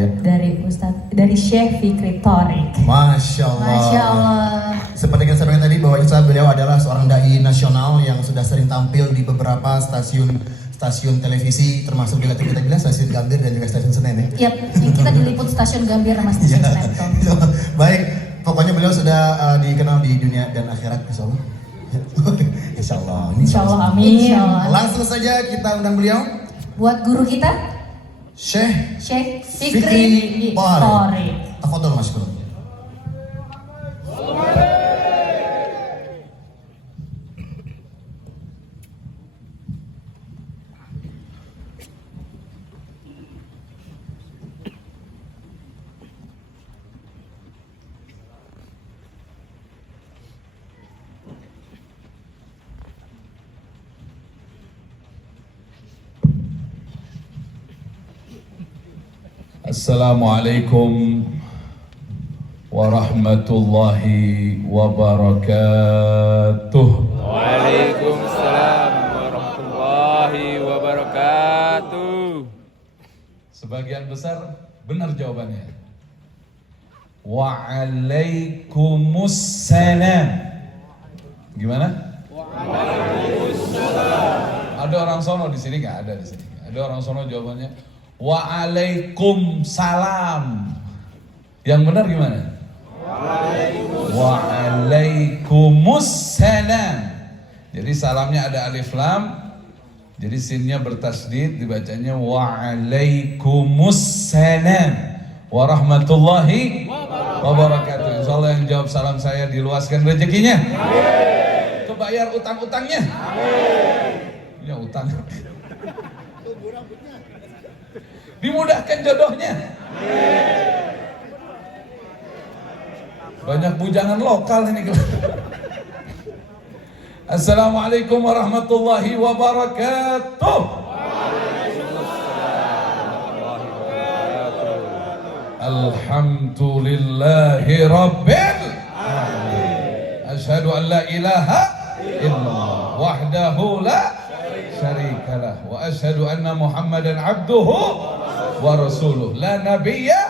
ya? Dari Syekh Fikri Thorik. Masya Allah. Masya Allah. Seperti yang saya sampaikan tadi bahwa beliau adalah seorang dai nasional yang sudah sering tampil di beberapa stasiun televisi, termasuk juga kita bilang stasiun Gambir dan juga stasiun Senen ya. Yap, kita diliput stasiun Gambir sama stasiun Senen. Baik, pokoknya beliau sudah dikenal di dunia dan akhirat, insya Allah. Insya Allah. Insya Allah, amin. Langsung saja kita undang beliau. Buat guru kita, Syekh Fikri Thorik. Tafadhol masykur. Assalamualaikum warahmatullahi wabarakatuh. Waalaikumsalam warahmatullahi wabarakatuh. Sebagian besar benar jawabannya. Waalaikumsalam. Gimana? Waalaikumsalam. Ada orang sono di sini nggak? Ada di sini. Ada orang sono jawabannya Waalaikumsalam. Yang benar gimana? Waalaikumsalam. Jadi salamnya ada alif lam. Jadi sinnya bertasdid, dibacanya Waalaikumsalam warahmatullahi wabarakatuh. Insyaallah yang jawab salam saya diluaskan rezekinya. Amin. Kebayar utang-utangnya. Amin. Ya utang. Dimudahkan jodohnya. Banyak bujangan lokal ini. Assalamualaikum warahmatullahi wabarakatuh. Alhamdulillahi rabbil alamin. Asyhadu an la ilaha illallah wahdahu la syarikalah wa asyhadu anna Muhammadan abduhu wa rasuluh la nabiyya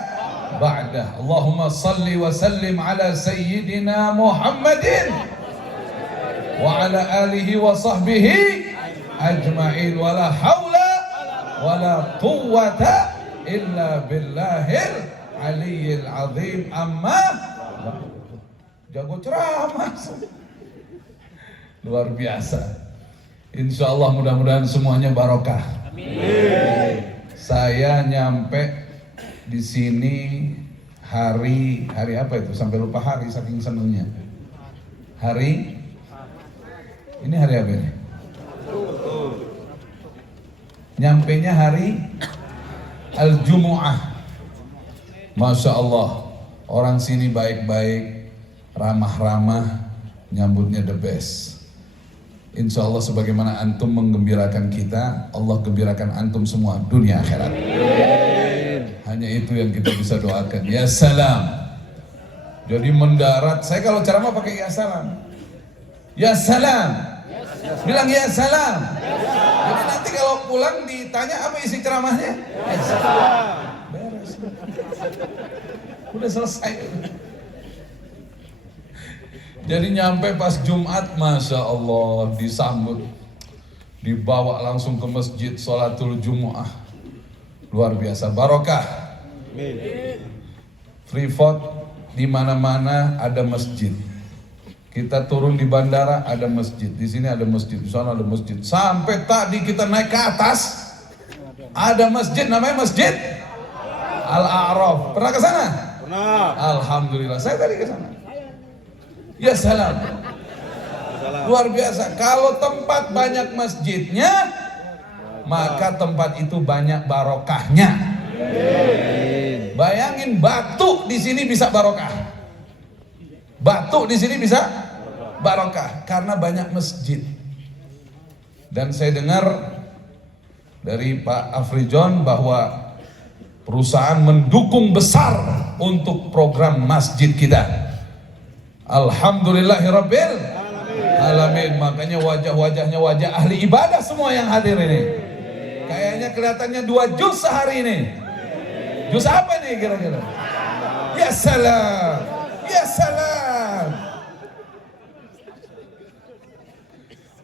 ba'dah. Allahumma salli wa sallim ala sayyidina Muhammadin wa ala alihi wa sahbihi ajma'in wa la hawla wa la quwwata illa billahil aliyyil azim. Amma jago ceramah luar biasa. Insyaallah mudah-mudahan semuanya barokah. Amin. Saya nyampe di sini hari apa itu? Sampai lupa hari saking senengnya. Ini hari apa ini? Nyampenya hari Al-Jumu'ah. Masya Allah, orang sini baik-baik, ramah-ramah, nyambutnya the best. Insya Allah sebagaimana antum menggembirakan kita, Allah gembirakan antum semua dunia akhirat. Hanya itu yang kita bisa doakan. Ya salam. Jadi mendarat, saya kalau ceramah pakai ya salam. Ya salam. Bilang ya salam. Jadi nanti kalau pulang ditanya apa isi ceramahnya? Ya salam. Beres. Udah selesai. Jadi nyampe pas Jumat, Masya Allah, disambut, dibawa langsung ke masjid sholatul Jumu'ah. Luar biasa, barokah. Freeport di mana-mana ada masjid. Kita turun di bandara ada masjid, di sini ada masjid, di sana ada masjid. Sampai tadi kita naik ke atas, ada masjid namanya Masjid Al-A'raf. Pernah ke sana? Pernah. Alhamdulillah, saya tadi ke sana. Ya salam. Luar biasa. Kalau tempat banyak masjidnya, maka tempat itu banyak barokahnya. Bayangin batu di sini bisa barokah. Batu di sini bisa barokah karena banyak masjid. Dan saya dengar dari Pak Afrijon bahwa perusahaan mendukung besar untuk program masjid kita. Alhamdulillahirabbil alamin. Makanya wajah-wajahnya wajah ahli ibadah semua yang hadir ini. Kayaknya kelihatannya 2 juz sehari ini. Jus apa nih kira-kira? Ya salam, ya salam.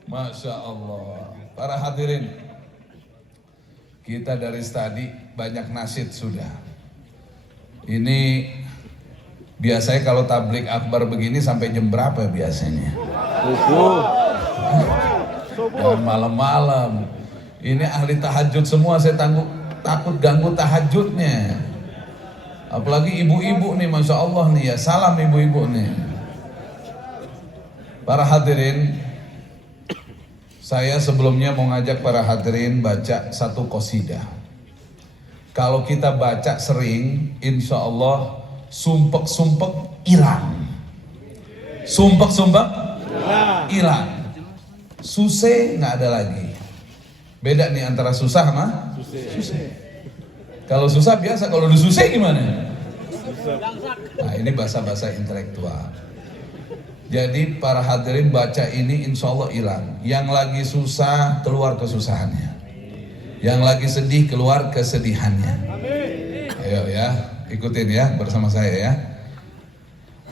Masya Allah. Para hadirin, kita dari tadi banyak nasyid sudah. Ini biasanya kalau tablik akbar begini sampai jam berapa biasanya? Jangan malam-malam. Ini ahli tahajud semua, saya takut ganggu tahajudnya. Apalagi ibu-ibu nih, Masya Allah nih ya. Salam ibu-ibu nih. Para hadirin, saya sebelumnya mau ngajak para hadirin baca satu qasidah. Kalau kita baca sering, insya Allah sumpek-sumpek hilang. Sumpek-sumpek hilang. Susah nggak ada lagi. Beda nih antara susah sama susah. Kalau susah biasa, kalau udah susah gimana? Nah ini bahasa-bahasa intelektual. Jadi para hadirin baca ini insya Allah hilang. Yang lagi susah keluar kesusahannya. Yang lagi sedih keluar kesedihannya. Ayo ya, ikutin ya bersama saya ya.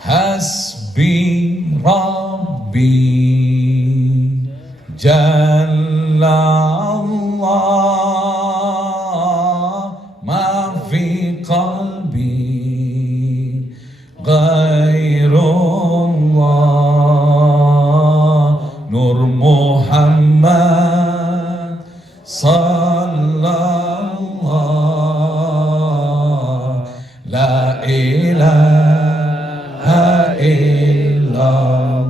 Hasbi Rabbi Jalla Allah ma fi qalbi ghairullah Nur Muhammad sallallahu la ilaha illallah.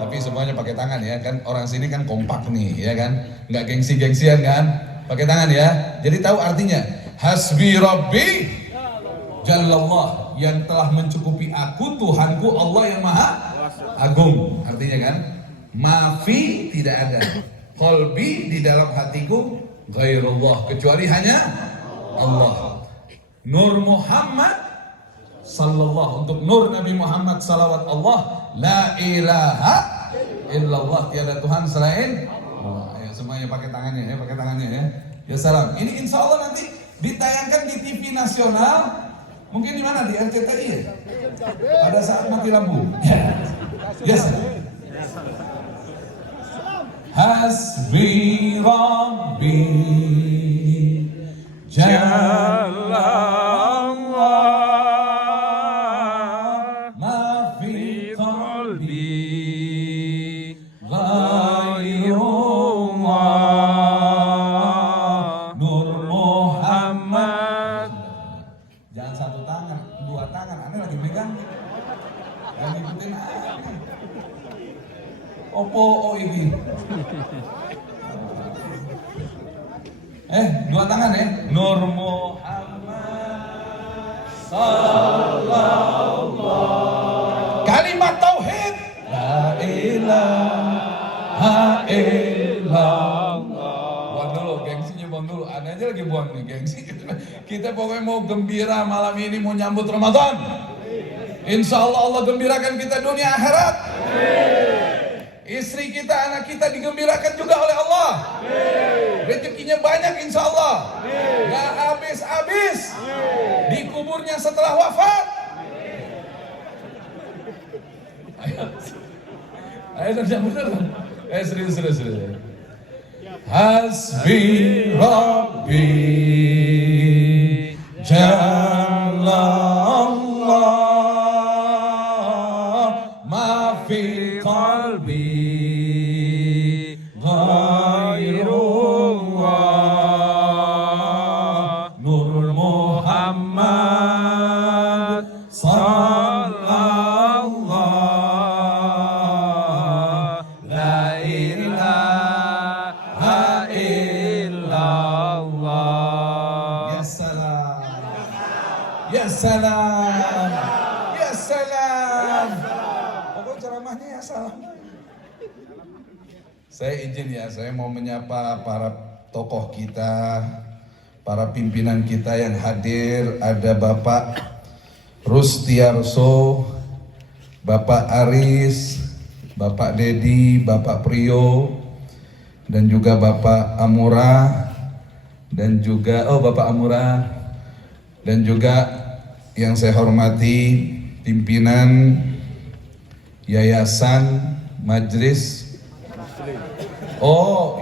Tapi semuanya pakai tangan ya, kan orang sini kan kompak nih ya kan, nggak gengsi-gengsian kan, pakai tangan ya. Jadi tahu artinya, hasbi rabbi jallallah, yang telah mencukupi aku Tuhanku Allah yang maha agung. Artinya kan, mafi tidak ada, qalbi di dalam hatiku ghairullah, kecuali hanya Allah. Nur Muhammad sallallahu, untuk nur Nabi Muhammad salawat Allah, la ilaha illallah, tiada Tuhan selain Allah. Ayo semuanya pakai tangannya ya, pakai tangannya ya. Ya salam. Ini insya Allah nanti ditayangkan di TV nasional. Mungkin di mana, di RCTI ya? Pada saat mati lampu. Ya salam. Hasbi Rabbi Jalla Oppo ini. Dua tangan ya. Nur Muhammad sallallahu. Kalimat tauhid. La ilaha illallah. Buang dulu, gengsinya buang dulu. Anda aja lagi buang nih gengsi. Kita pokoknya mau gembira malam ini, mau nyambut Ramadan. Insya Allah Allah gembirakan kita dunia akhirat. Istri kita, anak kita digembirakan juga oleh Allah. Rezekinya banyak insya Allah. Gak habis-habis. Di kuburnya setelah wafat. Ayo bener. Serius. Hasbi Rabbi Jalla Allah ma fi qalbi ghairullah Nur Muhammad sallallahu la ilaha illallah. Ya salam, ya salam, ya salam. Pokoknya ceramahnya ya salam. Saya izin ya, saya mau menyapa para tokoh kita, para pimpinan kita yang hadir. Ada Bapak Rustiarso, Bapak Aris, Bapak Dedi, Bapak Priyo, dan juga Bapak Amura, dan juga Bapak Amura, Dan juga yang saya hormati pimpinan Yayasan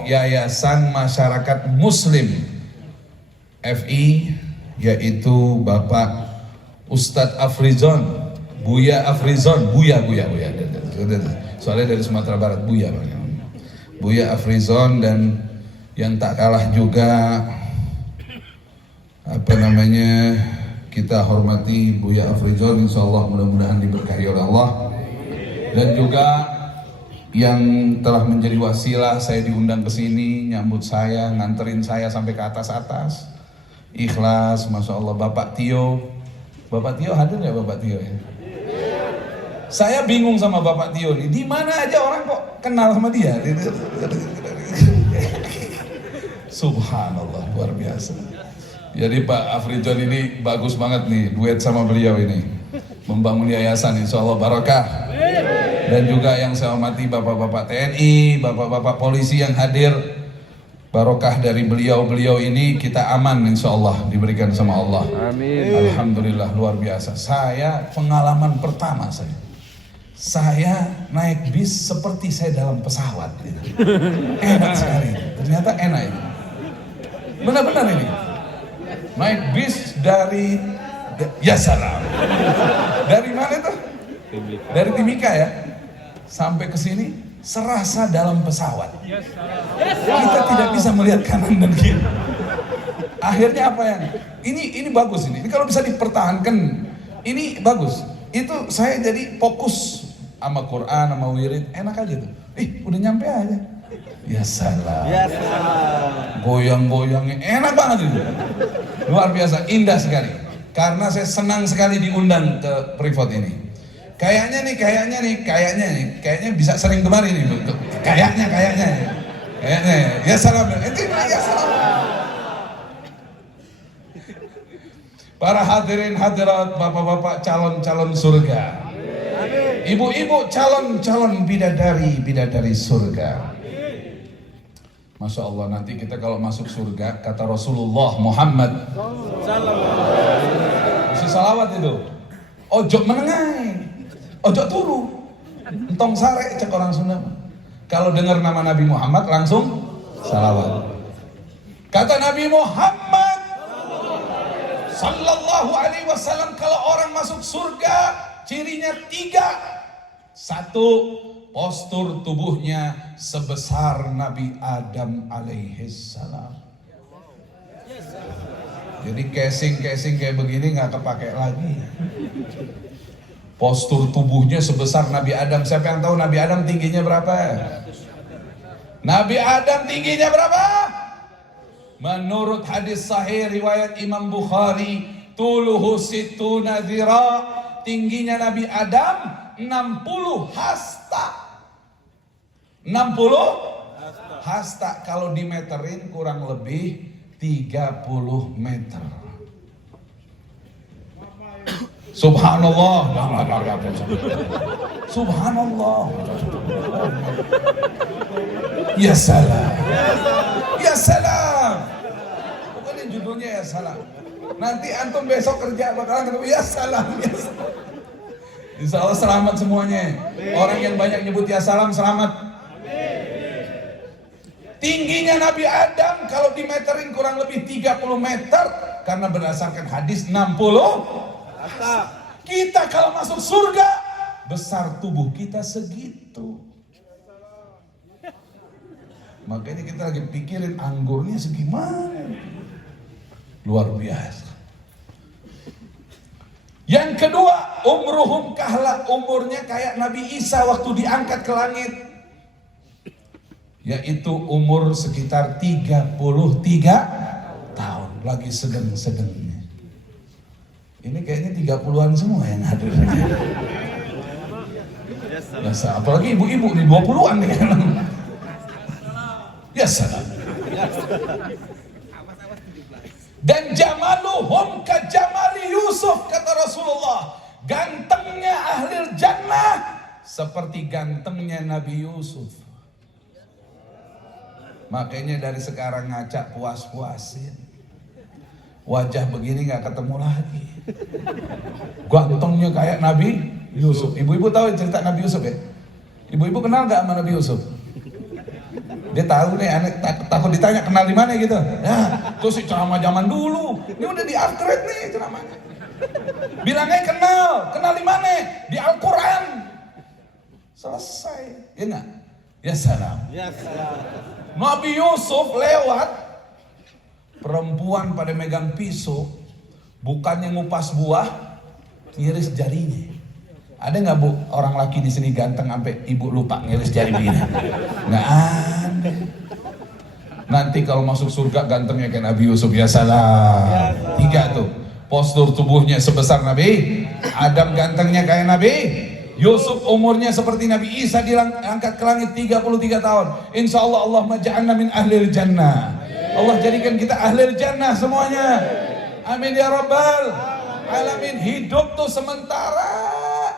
Yayasan Masyarakat Muslim FI, yaitu Bapak Ustadz Afrizon, Buya Afrizon, Buya. Soalnya dari Sumatera Barat, Buya Afrizon, dan yang tak kalah juga kita hormati Buya Afrizon, insya Allah mudah-mudahan diberkahi oleh Allah. Dan juga yang telah menjadi wasilah saya diundang ke sini, nyambut saya, nganterin saya sampai ke atas-atas, ikhlas, masya Allah. Bapak Tio hadir ya Bapak Tio ya? Saya bingung sama Bapak Tio nih, di mana aja orang kok kenal sama dia. Subhanallah, luar biasa. Jadi Pak Afrizon ini bagus banget nih duet sama beliau ini, membangun yayasan, insya Allah barakah. Dan juga yang saya hormati bapak-bapak TNI, bapak-bapak polisi yang hadir, barokah dari beliau-beliau ini kita aman insya Allah, diberikan sama Allah. Amin. Alhamdulillah, luar biasa. Saya pengalaman pertama saya naik bis seperti saya dalam pesawat gitu. Enak sekali, ternyata enak ini, benar-benar ini. Naik bis dari Yasalam, dari mana itu? Dari Timika ya, sampai ke sini serasa dalam pesawat. Kita tidak bisa melihat kanan dan kiri. Akhirnya apa yang ini bagus ini kalau bisa dipertahankan, ini bagus. Itu saya jadi fokus sama Quran, sama wirid, enak aja tuh. Udah nyampe aja. Ya salam. Goyang-goyangnya enak banget itu. Luar biasa, indah sekali. Karena saya senang sekali diundang ke Freeport ini. Kayaknya bisa sering kemari nih. Kayaknya. Ya salam. Ya salam. Para hadirin hadirat, bapak-bapak calon-calon surga, ibu-ibu calon-calon bidadari surga. Masya Allah, nanti kita kalau masuk surga, kata Rasulullah Muhammad, mesti salawat itu. Ojo menengai, ojo turu, entong sare cek orang Sunda. Kalau dengar nama Nabi Muhammad langsung salawat. Kata Nabi Muhammad Sallallahu Alaihi Wasallam, kalau orang masuk surga cirinya 3. 1, postur tubuhnya sebesar Nabi Adam alaihissalam. Jadi casing kayak begini nggak kepake lagi. Postur tubuhnya sebesar Nabi Adam. Siapa yang tahu Nabi Adam tingginya berapa? Nabi Adam tingginya berapa? Menurut hadis sahih riwayat Imam Bukhari, tuluhu situna dhira, tingginya Nabi Adam 60 hasta. 60 hasta kalau dimeterin kurang lebih 30 meter. Subhanallah. Subhanallah. Ya salam. Ya salam. Pokoknya judulnya ya salam. Nanti antum besok kerja bakalan ketemu ya salam. Ya salam. Insya Allah selamat semuanya. Orang yang banyak nyebut ya salam selamat. Tingginya Nabi Adam kalau dimeterin kurang lebih 30 meter. Karena berdasarkan hadis 60. Kita kalau masuk surga, besar tubuh kita segitu. Makanya kita lagi pikirin anggurnya segimana. Luar biasa. Yang kedua, umruhum kahla, umurnya kayak Nabi Isa waktu diangkat ke langit. Yaitu umur sekitar 33 tahun. Lagi sedang-sedangnya. Ini kayaknya 30-an semua yang hadir. Biasa, apalagi ibu-ibu nih 20-an nih. Ya salam. Dan jamaluhum ka jamali Yusuf, kata Rasulullah. Gantengnya ahli jannah seperti gantengnya Nabi Yusuf. Makanya dari sekarang ngajak puas-puasin. wajah begini nggak ketemu lagi. Gantengnya kayak Nabi Yusuf. Ibu-ibu tahu cerita Nabi Yusuf ya? Ibu-ibu kenal nggak sama Nabi Yusuf? Dia tahu nih, aneh, takut ditanya kenal di mana gitu. Ya, terus si ceramah zaman dulu. Ini udah di upgrade nih ceramahnya. Bilangnya kenal di mana? Di Al-Quran. Selesai, ya enggak? Ya salam. Nabi Yusuf lewat, perempuan pada megang pisau, bukannya ngupas buah, ngiris jarinya. Ada nggak bu orang laki di sini ganteng sampai ibu lupa ngiris jari begini? Nggak ada. Nanti kalau masuk surga gantengnya kayak Nabi Yusuf, ya salah. 3 tuh. Postur tubuhnya sebesar Nabi Adam, gantengnya kayak Nabi Yusuf, umurnya seperti Nabi Isa, diangkat ke langit 33 tahun. Insya Allah, Allahumma ja'alna min ahlil jannah. Allah jadikan kita ahlil jannah semuanya. Amin ya rabbal alamin. Hidup tuh sementara,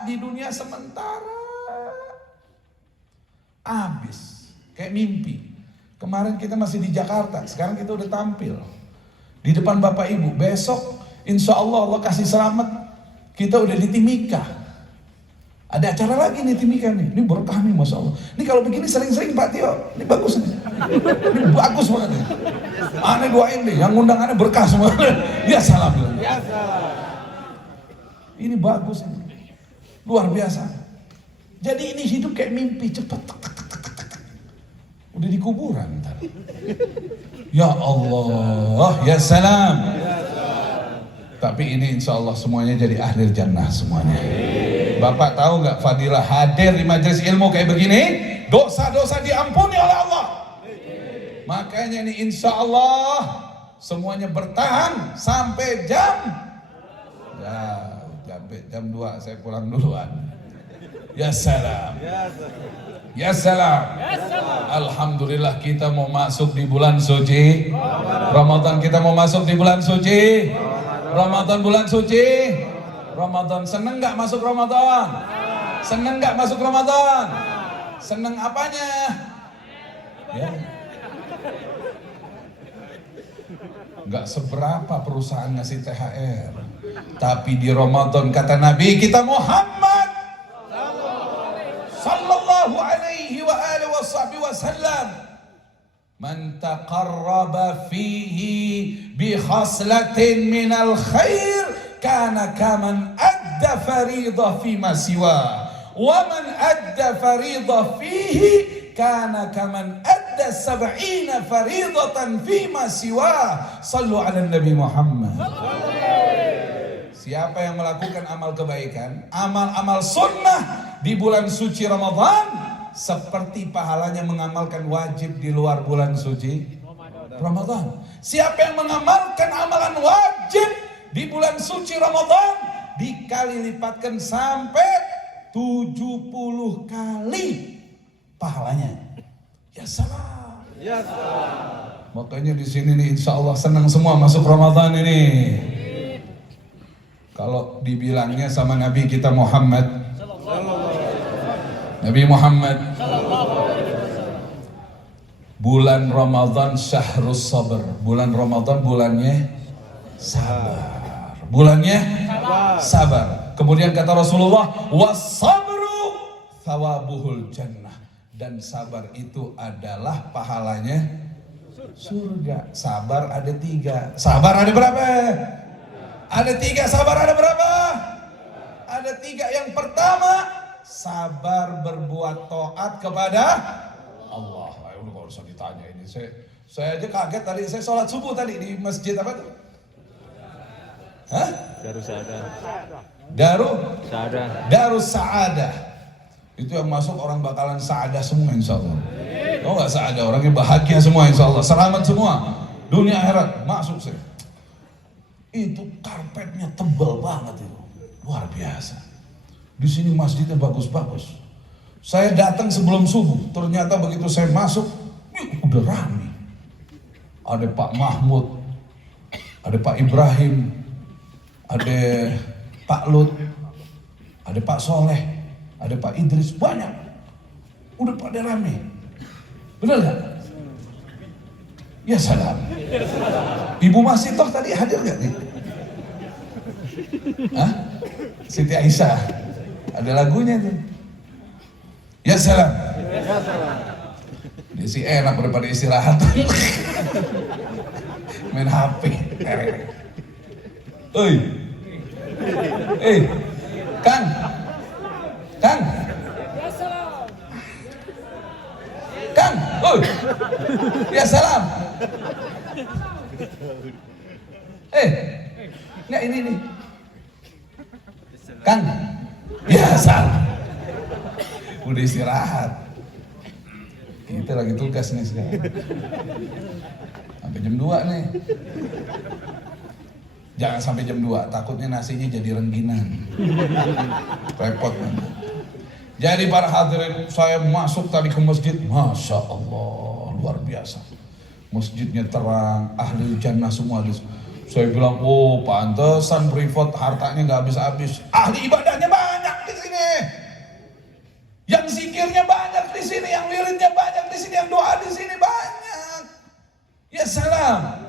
di dunia sementara, habis kayak mimpi. Kemarin kita masih di Jakarta, sekarang kita udah tampil di depan Bapak Ibu. Besok insya Allah Allah kasih selamat, kita udah di Timika. Ada acara lagi nih Timika nih. Ini berkah nih Masya Allah. Ini kalau begini sering-sering Pak Tio, ini bagus nih. Ini bagus banget nih. Aneh doain deh, yang ngundang aneh berkah semua. Ya salam. Ya salam. Ini bagus ini. Luar biasa. Jadi ini hidup kayak mimpi, cepet. Udah di kuburan ntar. Ya Allah, ya salam. Tapi ini insya Allah semuanya jadi ahli jannah semuanya. Bapak tahu nggak fadilah hadir di majelis ilmu kayak begini? Dosa-dosa diampuni oleh Allah. Makanya ini insya Allah semuanya bertahan sampai jam. Sampai jam 2 saya pulang duluan. Ya salam. Ya salam. Alhamdulillah kita mau masuk di bulan suci Ramadan. Kita mau masuk di bulan suci Ramadan, bulan suci Ramadan. Seneng nggak masuk Ramadan? Seneng nggak masuk Ramadan? Seneng apanya? Ya. Nggak seberapa perusahaan ngasih THR, tapi di Ramadan kata Nabi kita Muhammad sallallahu alaihi wa alihi wasallam, man taqarraba fihi bi khaslatin minal khair kana kaman adda fariḍah fi ma siwa wa man adda fariḍah fihi kana kaman adda 70 fariḍatan fi ma siwa. Sallu ala Nabi Muhammad. Siapa yang melakukan amal kebaikan, amal-amal sunnah di bulan suci Ramadan, seperti pahalanya mengamalkan wajib di luar bulan suci Ramadan. Siapa yang mengamalkan amalan wajib di bulan suci Ramadan, dikali lipatkan sampai 70 kali pahalanya. Ya salam. Ya salam. Makanya di sini nih insya Allah senang semua masuk Ramadan ini. Kalau dibilangnya sama Nabi kita Muhammad, Nabi Muhammad, bulan Ramadan syahrus sabar. Bulan Ramadan bulannya sabar. Bulannya sabar. Kemudian kata Rasulullah, was-sabru thawabuhul jannah. Dan sabar itu adalah pahalanya surga. Sabar ada 3. Sabar ada berapa? Ada 3. Sabar ada berapa? Ada 3. Yang pertama, sabar berbuat taat kepada Allah. Ayo udah gak usah ditanya ini. Saya aja kaget tadi. Saya sholat subuh tadi di masjid apa tuh? Hah? Darus Saadah. Darus Saadah. Itu yang masuk orang bakalan saadah semua insya Allah. Oh gak saadah, orangnya bahagia semua insya Allah. Selamat semua. Dunia akhirat masuk saya. Itu karpetnya tebal banget itu. Luar biasa. Di sini masjidnya bagus-bagus. Saya datang sebelum subuh. Ternyata begitu saya masuk, udah ramai. Ada Pak Mahmud, ada Pak Ibrahim, ada Pak Lut, ada Pak Soleh, ada Pak Idris, banyak. Udah pada rame. Benar gak? Ya salam. Ibu masih toh tadi hadir gak nih? Hah? Siti Aisyah. Ada lagunya tuh. Ya salam. Dia sih enak daripada istirahat. Main HP. Oi. Kang. Kang. Kang. Oi. Ya salam. Nggak ini nih. Kang. Ya salam. Udah istirahat. Kita lagi tugas nih sekarang. Sampai jam 2 nih. Jangan sampai jam 2, takutnya nasinya jadi rengginan. Repot banget. Jadi para hadirin, saya masuk tadi ke masjid, Masya Allah, luar biasa. Masjidnya terang, ahli jannah semua. Saya bilang, oh pantesan privat hartanya nggak habis-habis. Ahli ibadahnya banyak di sini. Yang zikirnya banyak di sini, yang wiridnya banyak di sini, yang doa di sini banyak. Ya salam.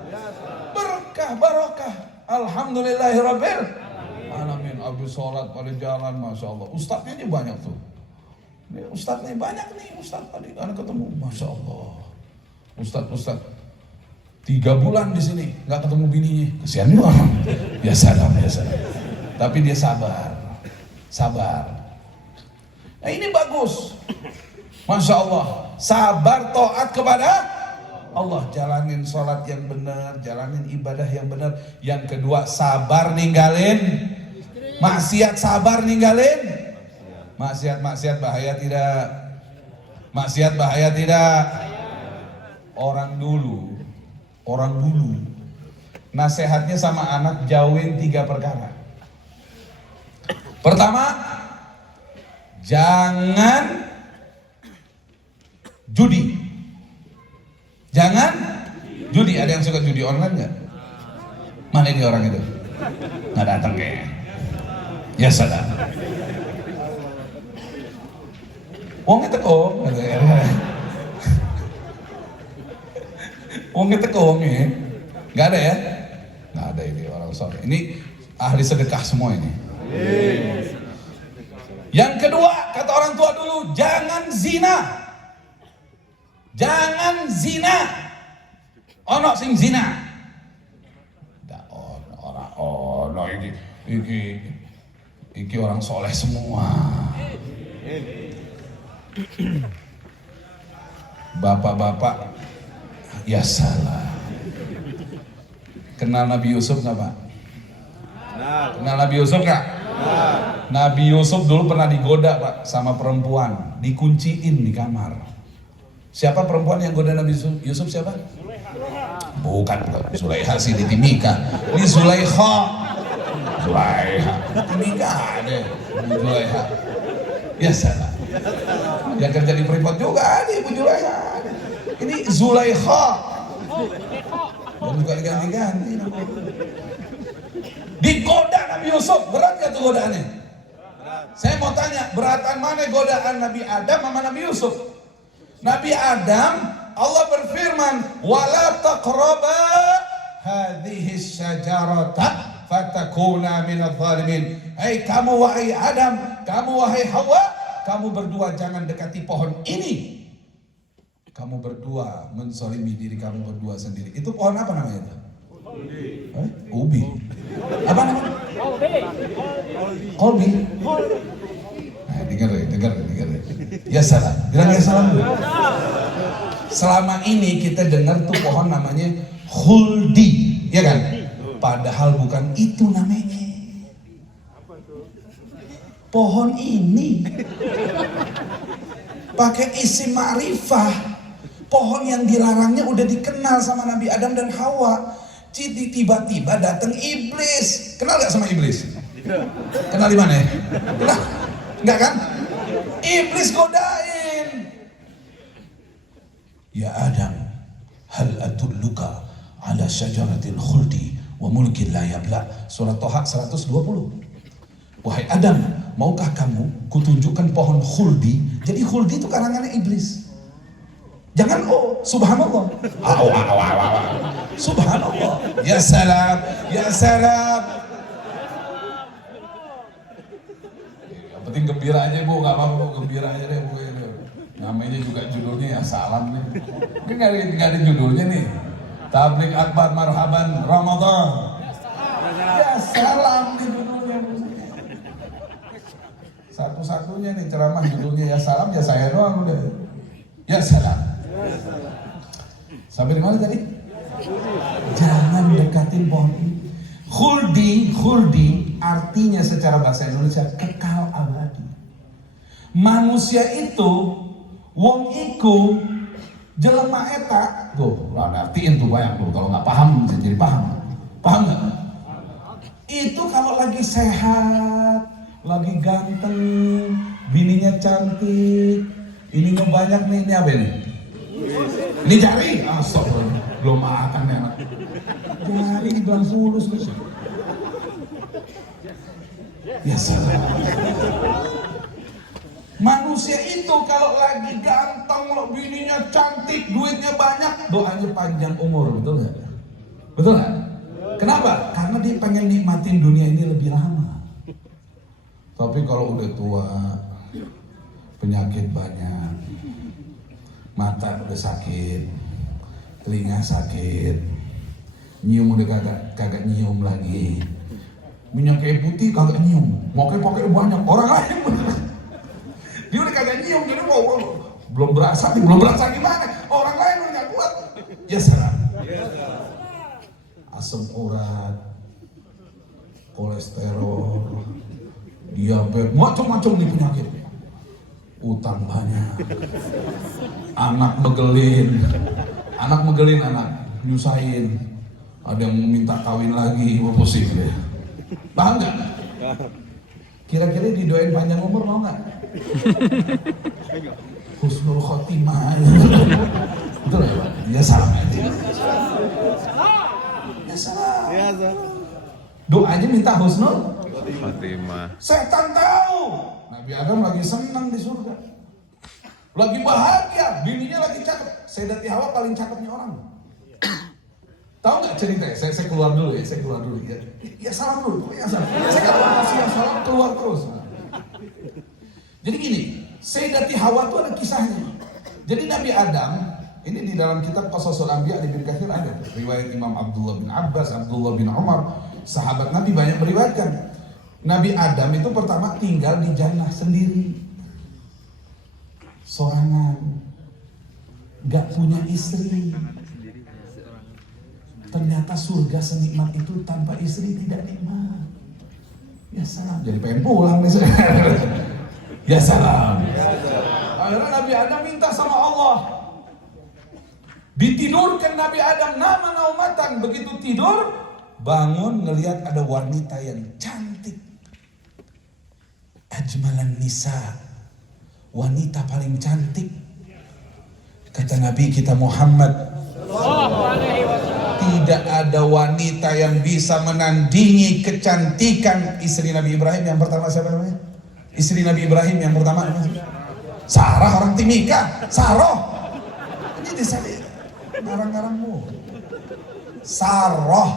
Berkah, barokah. Alhamdulillahirabbil alamin. Habis sholat pada jalan, Masya Allah. Ustadznya ini banyak tuh. Ustadznya banyak nih, Ustadz tadi anak ketemu, Masya Allah. Ustadz 3 bulan di sini nggak ketemu bininya, kesian juga. Ya salam. Tapi dia sabar. Nah ini bagus, Masya Allah. Sabar taat kepada Allah, jalanin sholat yang benar, jalanin ibadah yang benar. Yang kedua, sabar ninggalin maksiat, sabar ninggalin maksiat bahaya tidak? Maksiat bahaya tidak? Orang dulu nasihatnya sama anak jauhin 3 perkara. Pertama, jangan judi. Jangan judi. Ada yang suka judi online nggak? Mana ini orang itu? Nggak datang kayaknya. Ya salam. Wongnya teko. Wongnya teko wongnya. Nggak ada ya? Nggak ada ini orang soleh. Ini ahli sedekah semua ini. Yang kedua, kata orang tua dulu, jangan zina. Jangan zina. Ono sing zina. Dak ono iki orang soleh semua. Bapak-bapak, ya salah. Kenal Nabi Yusuf nggak Pak? Kenal Nabi Yusuf nggak? Nabi Yusuf dulu pernah digoda Pak sama perempuan, dikunciin di kamar. Siapa perempuan yang goda Nabi Yusuf siapa? Bukan Zulaiha sih di Timika. Ini Zulaiha. Timika ada. Zulaiha. Ya salah. Yang kerja di Freeport juga ada Ibu Zulaiha. Ini Zulaiha. Dan juga diganti-ganti. Digoda Nabi Yusuf, berat gak tuh godaannya? Saya mau tanya, beratan mana godaan Nabi Adam sama Nabi Yusuf? Nabi Adam, Allah berfirman, wala taqraba hadhihi syajarata fatakuna minadh dhalimin. Hai kamu wahai Adam, kamu wahai Hawa, kamu berdua jangan dekati pohon ini. Kamu berdua menzalimi diri kamu berdua sendiri. Itu pohon apa namanya? Ubi. Apa namanya? Kolbi. Nah, dengar. Ya salam. Bilang ya salam. Selama ini kita dengar tuh pohon namanya khuldi, ya kan? Padahal bukan itu namanya. Pohon ini pakai isim ma'rifah. Pohon yang dilarangnya udah dikenal sama Nabi Adam dan Hawa. Tiba-tiba datang iblis. Kenal gak sama iblis? Kenal di mana ya? Kenal? Enggak kan? Iblis godain. Ya Adam, hal atulluka ala syajaratil khuldi wa mulkin la yabla. Surat Toha 120. Wahai Adam, maukah kamu kutunjukkan pohon khuldi? Jadi khuldi itu karangannya iblis. Jangan oh, subhanallah. Subhanallah. Ya salam, ya salam. Yang penting gembira aja Bu, nggak apa-apa Bu, gembira aja deh Bu. Namanya juga judulnya ya salam nih. Kan nggak ada judulnya nih. Tablik akbar marhaban Ramadan. Ya salam di judulnya. Satu-satunya nih ceramah judulnya ya salam, ya saya doang udah. Ya salam. Sampai di mana tadi? Jangan dekatin pohon ini. Khuldi artinya secara bahasa Indonesia kekal abadi. Manusia itu wong iku jelema eta tuh, lah artiin tuh banyak tuh, kalau nggak paham bisa jadi paham. Paham nggak? Itu kalau lagi sehat, lagi ganteng, bininya cantik, ininya banyak nih, ini apa ini? Ini jari, astagfirullah, belum makan ya anak. Jari belum fulus nih. Ya salah. Manusia itu kalau lagi ganteng, bininya cantik, duitnya banyak, doanya panjang umur, betul nggak? Betul nggak? Kenapa? Karena dia pengen nikmatin dunia ini lebih lama. Tapi kalau udah tua, penyakit banyak, mata udah sakit, telinga sakit, nyium udah kagak nyium lagi, minyak kayu putih kagak nyium, mau pakai banyak orang lain. Dia udah kagak nyium, jadi mau belum berasa gimana? Orang lain udah nggak kuat. Ya salah. Asam urat, kolesterol, diabetes, macam-macam nih penyakit. Utang banyak, anak megelin, nyusahin, ada yang minta kawin lagi, pusing deh. Paham nggak? Kira-kira didoain panjang umur mau nggak? Husnul khotimah. Betul ya Pak? Ya salah. Ya salah. Doanya minta husnul Fatimah. setan tahu. Nabi Adam lagi senang di surga, lagi bahagia, bininya lagi cakep. Sayyidatina Hawa paling cakepnya orang. Tahu nggak ceritanya? Saya keluar dulu ya, ya salam dulu, ya salam. Saya nggak pernah ya salam keluar terus. Jadi gini, Sayyidatina Hawa itu ada kisahnya. Jadi Nabi Adam, ini di dalam kitab Qasasul Anbiya di Ibnu Katsir ada riwayat Imam Abdullah bin Abbas, Abdullah bin Umar, sahabat Nabi banyak meriwayatkan. Nabi Adam itu pertama tinggal di jannah sendiri, sorangan, gak punya istri. Ternyata surga senikmat itu tanpa istri tidak nikmat. Ya salam, jadi pengen pulang nih saya. Ya salam. Akhirnya Nabi Adam minta sama Allah, ditidurkan Nabi Adam nama naumatan. Begitu tidur, bangun ngelihat ada wanita yang cantik. Ajmalan nisa, wanita paling cantik. Kata Nabi kita Muhammad, tidak ada wanita yang bisa menandingi kecantikan istri Nabi Ibrahim yang pertama. Siapa namanya? Istri Nabi Ibrahim yang pertama Sarah, orang Timika. Saroh. Ini desa ngarang-ngarangmu. Saroh,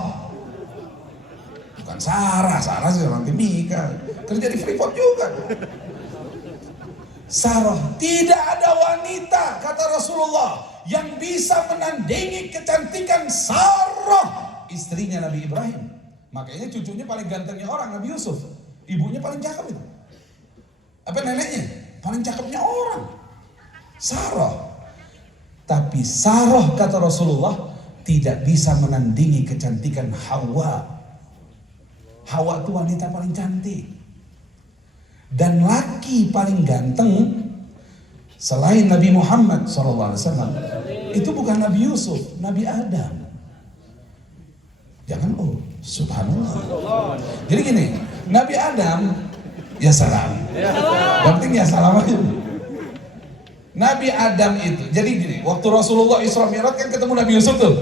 bukan Sarah sih orang Timika, kerja di Freeport juga. Saroh, tidak ada wanita kata Rasulullah yang bisa menandingi kecantikan Saroh, istrinya Nabi Ibrahim. Makanya cucunya paling gantengnya orang Nabi Yusuf, ibunya paling cakep itu. Apa neneknya? Paling cakepnya orang Saroh. Tapi Saroh kata Rasulullah tidak bisa menandingi kecantikan Hawa. Hawa itu wanita paling cantik. Dan laki paling ganteng selain Nabi Muhammad SAW itu bukan Nabi Yusuf, Nabi Adam. Jangan subhanallah. Jadi gini, Nabi Adam ya salam. Yang penting ya salam aja. Nabi Adam itu, jadi gini, waktu Rasulullah Isra Mi'raj kan ketemu Nabi Yusuf tuh.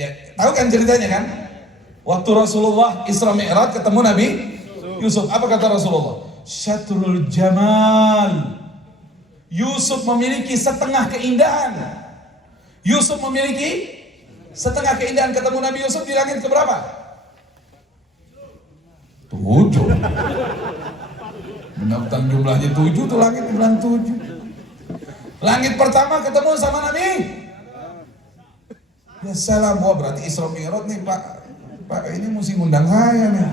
Ya, tahu kan ceritanya kan? Waktu Rasulullah Isra Mi'raj ketemu Nabi Yusuf, apa kata Rasulullah? Syatrul Jamal, Yusuf memiliki setengah keindahan. Yusuf memiliki setengah keindahan. Ketemu Nabi Yusuf di langit keberapa? 7. Bintang jumlahnya 7 tuh langit bilang 7. Langit pertama ketemu sama Nabi. Ya salam, wah berarti Isra Mi'raj nih Pak ini mesti ngundang saya nih.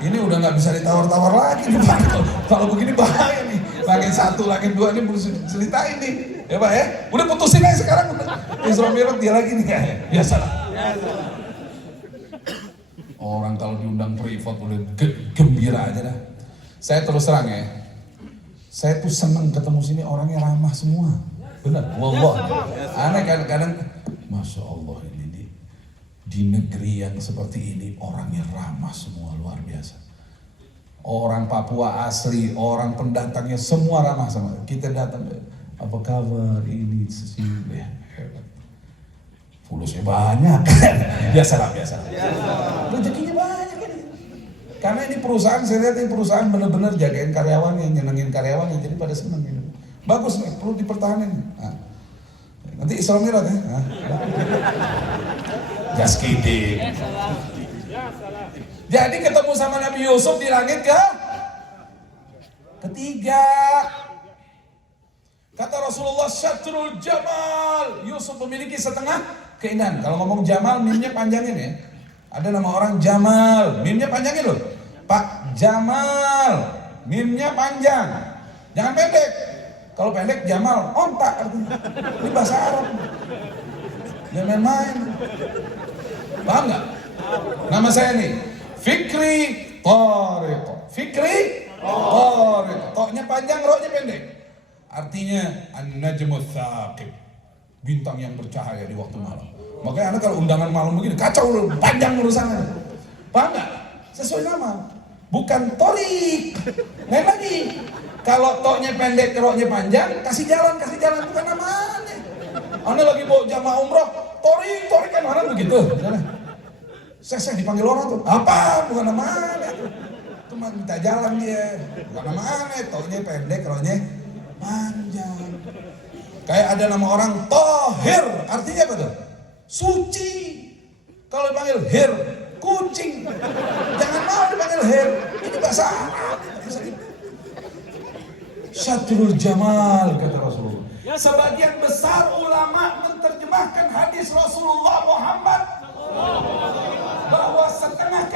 Ini udah nggak bisa ditawar-tawar lagi nih Pak. Kalau begini bahaya nih. Langit 1, langit 2 ini belum ceritain nih. Ya Pak ya, udah putusin aja sekarang. Isra Mi'raj dia lagi nih kayak. Ya salam. Orang kalau diundang privat udah gembira aja dah. Saya terus terang ya. Saya tuh seneng ketemu sini orangnya ramah semua. Benar, wallah. Aneh kadang-kadang, Masya Allah ini di negeri yang seperti ini orangnya ramah semua, luar biasa. Orang Papua asli, orang pendatangnya semua ramah sama kita. Datang, apa kabar ini sesini ya, hebat. Fulusnya banyak. Biasalah. Rezekinya banyak ini. Karena ini perusahaan, saya lihat ini perusahaan benar-benar jagain karyawan, yang nyenengin karyawan, jadi pada seneng gitu. Bagus nih, perlu dipertahankan. Nah, nanti Isra Mi'raj ya. Nah. Just kidding. Jadi ketemu sama Nabi Yusuf di langit ketiga. Kata Rasulullah, syatrul jamal. Yusuf memiliki setengah keindahan. Kalau ngomong jamal, mimnya panjangin ya. Ada nama orang Jamal, mimnya panjangin loh. Pak Jamal, mimnya panjang. Jangan pendek. Kalau pendek Jamal, ontak artinya. Ini bahasa Arab. Jangan main-main. Paham nggak? Nama saya nih, Fikri Thariq. Fikri Thariq. Toknya panjang, rohnya pendek. Artinya An-Najmu Tsaqib. Bintang yang bercahaya di waktu malam. Makanya Anda kalau undangan malam begini, kacau, panjang urusannya. Paham nggak? Sesuai nama. Bukan Thariq. Lain lagi. Kalau toknya pendek, rohnya panjang, kasih jalan, bukan namanya. Anda lagi bawa jamaah umroh, Thariq kan orang begitu. Saya dipanggil orang tuh, apa? Bukan namanya. Cuma minta jalan dia. Bukan namanya, toknya pendek, rohnya panjang. Kayak ada nama orang Tohir, artinya apa tuh? Suci. Kalau dipanggil Hir, kucing. Jangan mau dipanggil Hir. Ini bahasa Arab. Syatrul Jamal, kata Rasulullah. Sebagian besar ulama menerjemahkan hadis Rasulullah Muhammad bahwa setengah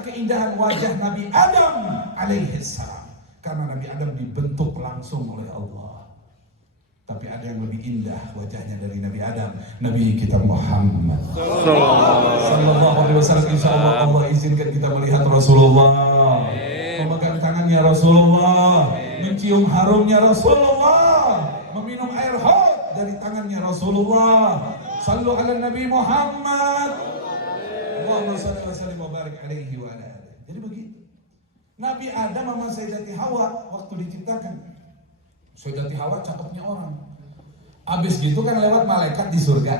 keindahan wajah Nabi Adam alaihissalam. Karena Nabi Adam dibentuk langsung oleh Allah. Tapi ada yang lebih indah wajahnya dari Nabi Adam, Nabi kita Muhammad sallallahu alaihi wasallam. Insyaallah Allah izinkan kita melihat Rasulullah, memegang tangannya Rasulullah, mencium harumnya Rasulullah, meminum air haud dari tangannya Rasulullah. Sallu ala Nabi Muhammad. Allahumma shalli wa sallim wa barik alaihi wa ala alihi. Jadi begitu. Nabi Adam sama Sayyidati Hawa waktu diciptakan. Sayyidati Hawa cakepnya orang. Abis gitu kan lewat malaikat di surga.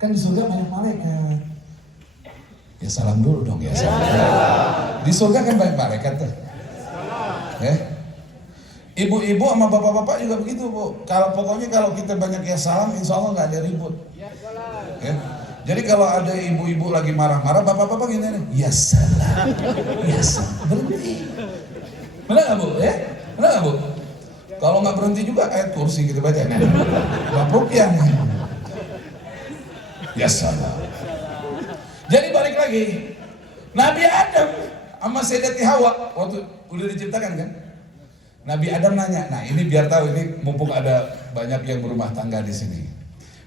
Kan di surga banyak malaikat. Ya salam dulu dong ya. Salam. Di surga kan banyak malaikat tuh. Ibu-ibu sama bapak-bapak juga begitu Bu. Pokoknya kalau kita banyak ya salam, insya Allah nggak ada ribut. Jadi kalau ada ibu-ibu lagi marah-marah, bapak-bapak gini nih, ya salam, berhenti. Benar nggak Bu? Benar nggak Bu? Kalau nggak berhenti juga ayat kursi kita baca. Bapak ya. Ya salam. Jadi balik lagi, Nabi Adam sama Sayyidati Hawa waktu udah diciptakan kan, Nabi Adam nanya. Nah ini biar tahu, ini mumpung ada banyak yang berumah tangga di sini.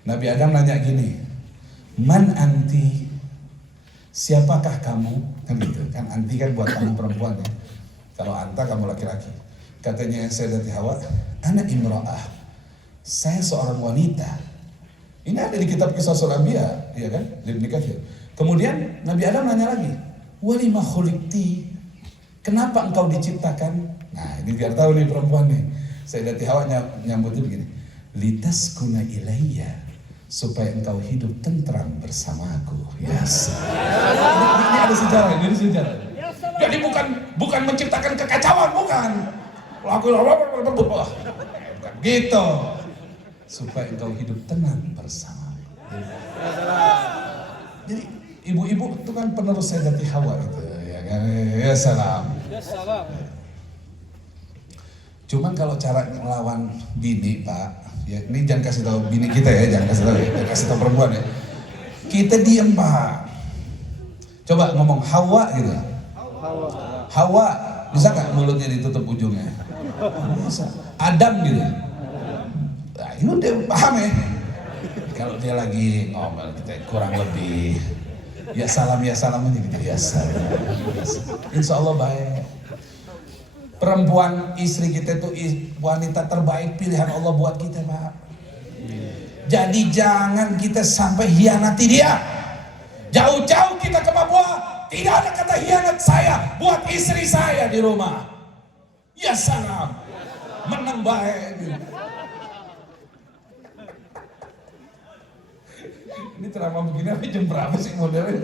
Nabi Adam nanya gini, man anti, siapakah kamu? Kan gitu kan, anti kan buat kamu perempuan ya. Kalau anta kamu laki-laki. Katanya Sayyidati Hawa, ana imra'ah, saya seorang wanita. Ini ada di kitab Kisah Anbiya, ya kan? Di Ibnu Katsir. Kemudian Nabi Adam nanya lagi, walima khuliqti, kenapa engkau diciptakan? Nah ini biar tahu nih perempuan nih. Sayyidati Hawa nyambutnya begini, litaskuna ilayya, supaya engkau hidup tentram bersamaku. Yes. Ini ada sejarah, ini sejarah. Jadi bukan menciptakan kekacauan, bukan. lakuin apa, bukan gitu. Supaya engkau hidup tenang bersama. Jadi ibu-ibu itu kan penerus Sayyidati Hawa itu, ya kan? Ya salam. Cuman kalau cara ngelawan bini, Pak, ya ini jangan kasih tahu bini kita ya, jangan kasih tahu ya, jangan kasih tahu perempuan ya. Kita diem, Pak. Coba ngomong Hawa gitu. Hawa, bisa nggak mulutnya ditutup ujungnya? Bisa. Adam gitu. Nah, ini udah paham ya. Kalau dia lagi ngomel kita kurang lebih ya salam aja gitu biasa. Insya Allah baik. Perempuan istri kita itu wanita terbaik pilihan Allah buat kita, Pak. Jadi jangan kita sampai hianati dia. Jauh-jauh kita ke Papua, tidak ada kata hianat saya buat istri saya di rumah. Ya salam, menang baik. Ini ceramah begini apa jam berapa sih modelnya?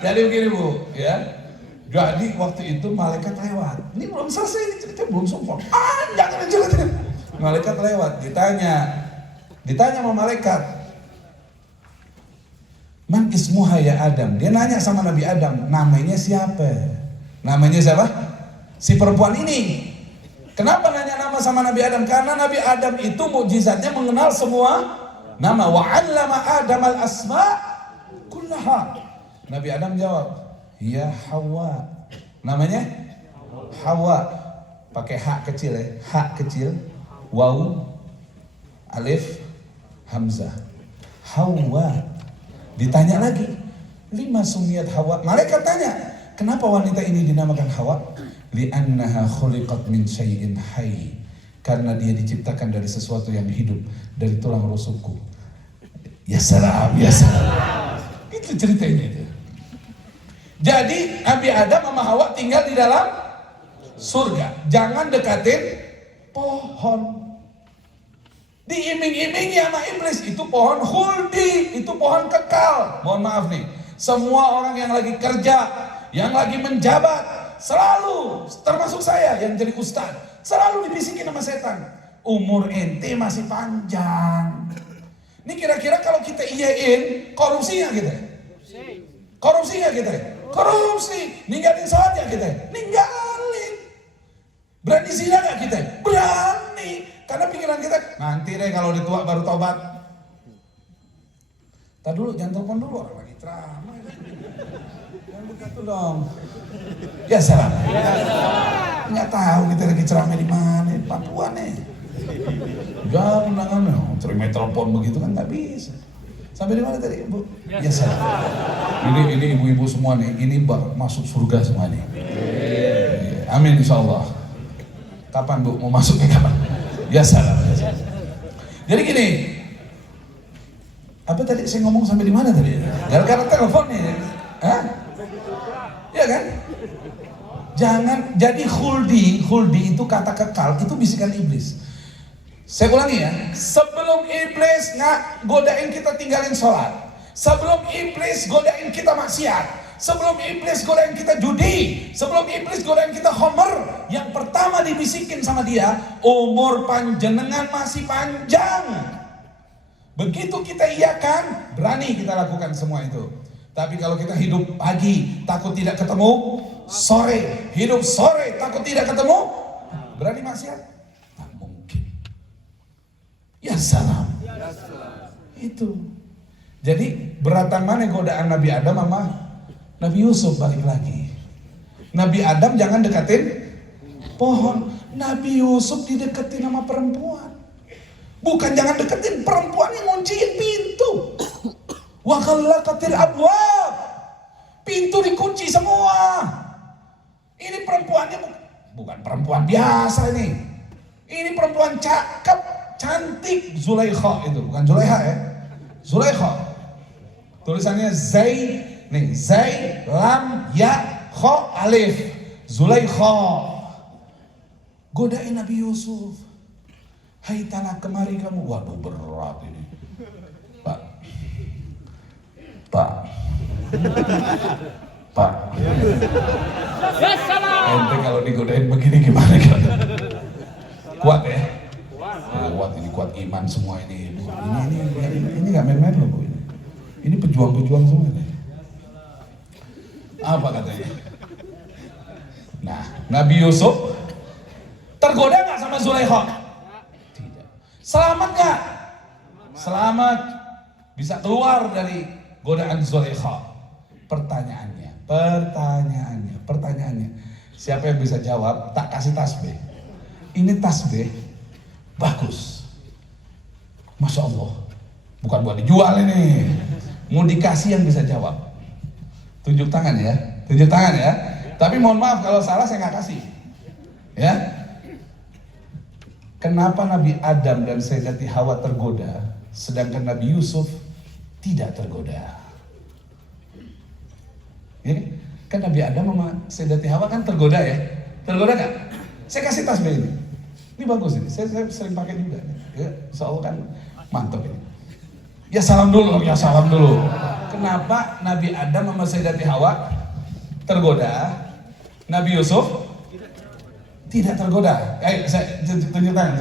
Jadi begini Bu, ya. Jadi waktu itu malaikat lewat. Ini belum selesai, ini cerita belum sempurna. Jangan cerita. Malaikat lewat, ditanya sama malaikat, Man ismuha ya Adam. Dia nanya sama Nabi Adam, namanya siapa? Namanya siapa? Si perempuan ini. Kenapa nanya nama sama Nabi Adam? Karena Nabi Adam itu mukjizatnya mengenal semua nama. Wa 'allama Adam al-asma kullaha. Nabi Adam jawab, ya Hawa. Namanya Hawa. Pakai hak kecil ya, hak kecil, waw, alif, hamzah. Hawa. Ditanya lagi, lima sumiyat Hawa. Malaikat tanya, kenapa wanita ini dinamakan Hawa? Li'annaha khuliqat min syai'in hayy. Karena dia diciptakan dari sesuatu yang hidup, dari tulang rusukku. Ya salam, ya salam. Itu ceritanya itu. Jadi Nabi Adam sama Hawa tinggal di dalam surga. Jangan dekatin pohon. Diiming-imingi sama iblis, itu pohon khuldi, itu pohon kekal. Mohon maaf nih, semua orang yang lagi kerja, yang lagi menjabat, selalu, termasuk saya yang jadi ustaz, selalu dibisikin sama setan, umur ente masih panjang. Ini kira-kira kalau kita iyain, korupsi nggak kita? Korupsi nggak kita? Korupsi. Ninggalin sholat nggak kita? Ninggalin. Berani zina nggak kita? Berani. Karena pikiran kita, nanti deh kalau udah tua baru tobat. Tadi dulu, jangan telepon dulu, orang lagi ceramah. Jangan begitu dong. Ya salam. Nggak tahu kita lagi ceramah di mana, Papua nih. Jangan undangannya, terima telepon begitu kan nggak bisa. Sampai di mana tadi, Bu? Ya salam. Ini ibu-ibu semua nih, ini masuk surga semua nih. Amin insyaallah. Kapan Bu mau masuknya kapan? Ya salam. Jadi gini, apa tadi saya ngomong sampai di mana tadi? Gara-gara telepon nih, hah? Iya kan? Jangan jadi khuldi itu kata kekal, itu bisikan iblis. Saya ulangi ya, sebelum iblis godain kita tinggalin sholat, sebelum iblis godain kita maksiat, sebelum iblis godain kita judi, sebelum iblis godain kita homer, yang pertama dibisikin sama dia, umur panjenengan masih panjang. Begitu kita iyakan, berani kita lakukan semua itu. Tapi kalau kita hidup pagi, takut tidak ketemu sore, hidup sore, takut tidak ketemu, berani maksiat? Tak mungkin. Ya salam. Itu. Jadi beratan mana godaan Nabi Adam sama Nabi Yusuf balik lagi. Nabi Adam jangan dekatin pohon. Nabi Yusuf dideketin sama perempuan. Bukan jangan deketin, perempuan yang ngunciin pintu. Wa khallaqatil abwab. Pintu dikunci semua. Ini perempuannya bukan perempuan biasa ini. Ini perempuan cakep, cantik. Zulaikha itu, bukan Zulaikha ya. Zulaikha. Tulisannya Zai. Nih, Zai, Lam, Ya, Kho, Alif. Zulaikha. Godain Nabi Yusuf. Hai tanah kemari kamu. Waduh berat ini. Pak. Ente kalau digodain begini gimana kan? Kuat ya? Kuat ini, kuat iman semua ini. Bu. Ini nggak main-main loh Bu. Ini pejuang-pejuang semua nih. Apa katanya? Nah, Nabi Yusuf tergoda nggak sama Zulaikha? Tidak. Selamat nggak? Selamat, bisa keluar dari godaan Zulaikha. Pertanyaannya, siapa yang bisa jawab? Tak kasih tasbih. Ini tasbih bagus, Masya Allah, bukan buat dijual ini, mau dikasih yang bisa jawab. Tunjuk tangan ya. Tapi mohon maaf kalau salah saya nggak kasih. Ya. Kenapa Nabi Adam dan Sayyidati Hawa tergoda, sedangkan Nabi Yusuf tidak tergoda? Ya, kan Nabi Adam sama Sayyidati Hawa kan tergoda ya? Tergoda nggak? Saya kasih tasbih ini. Ini bagus ini. Saya sering pakai juga. Ya, soal kan mantap ini. Ya salam dulu. Kenapa Nabi Adam sama Sayyidati Hawa tergoda, Nabi Yusuf tidak tergoda? Saya tunjuk tangan.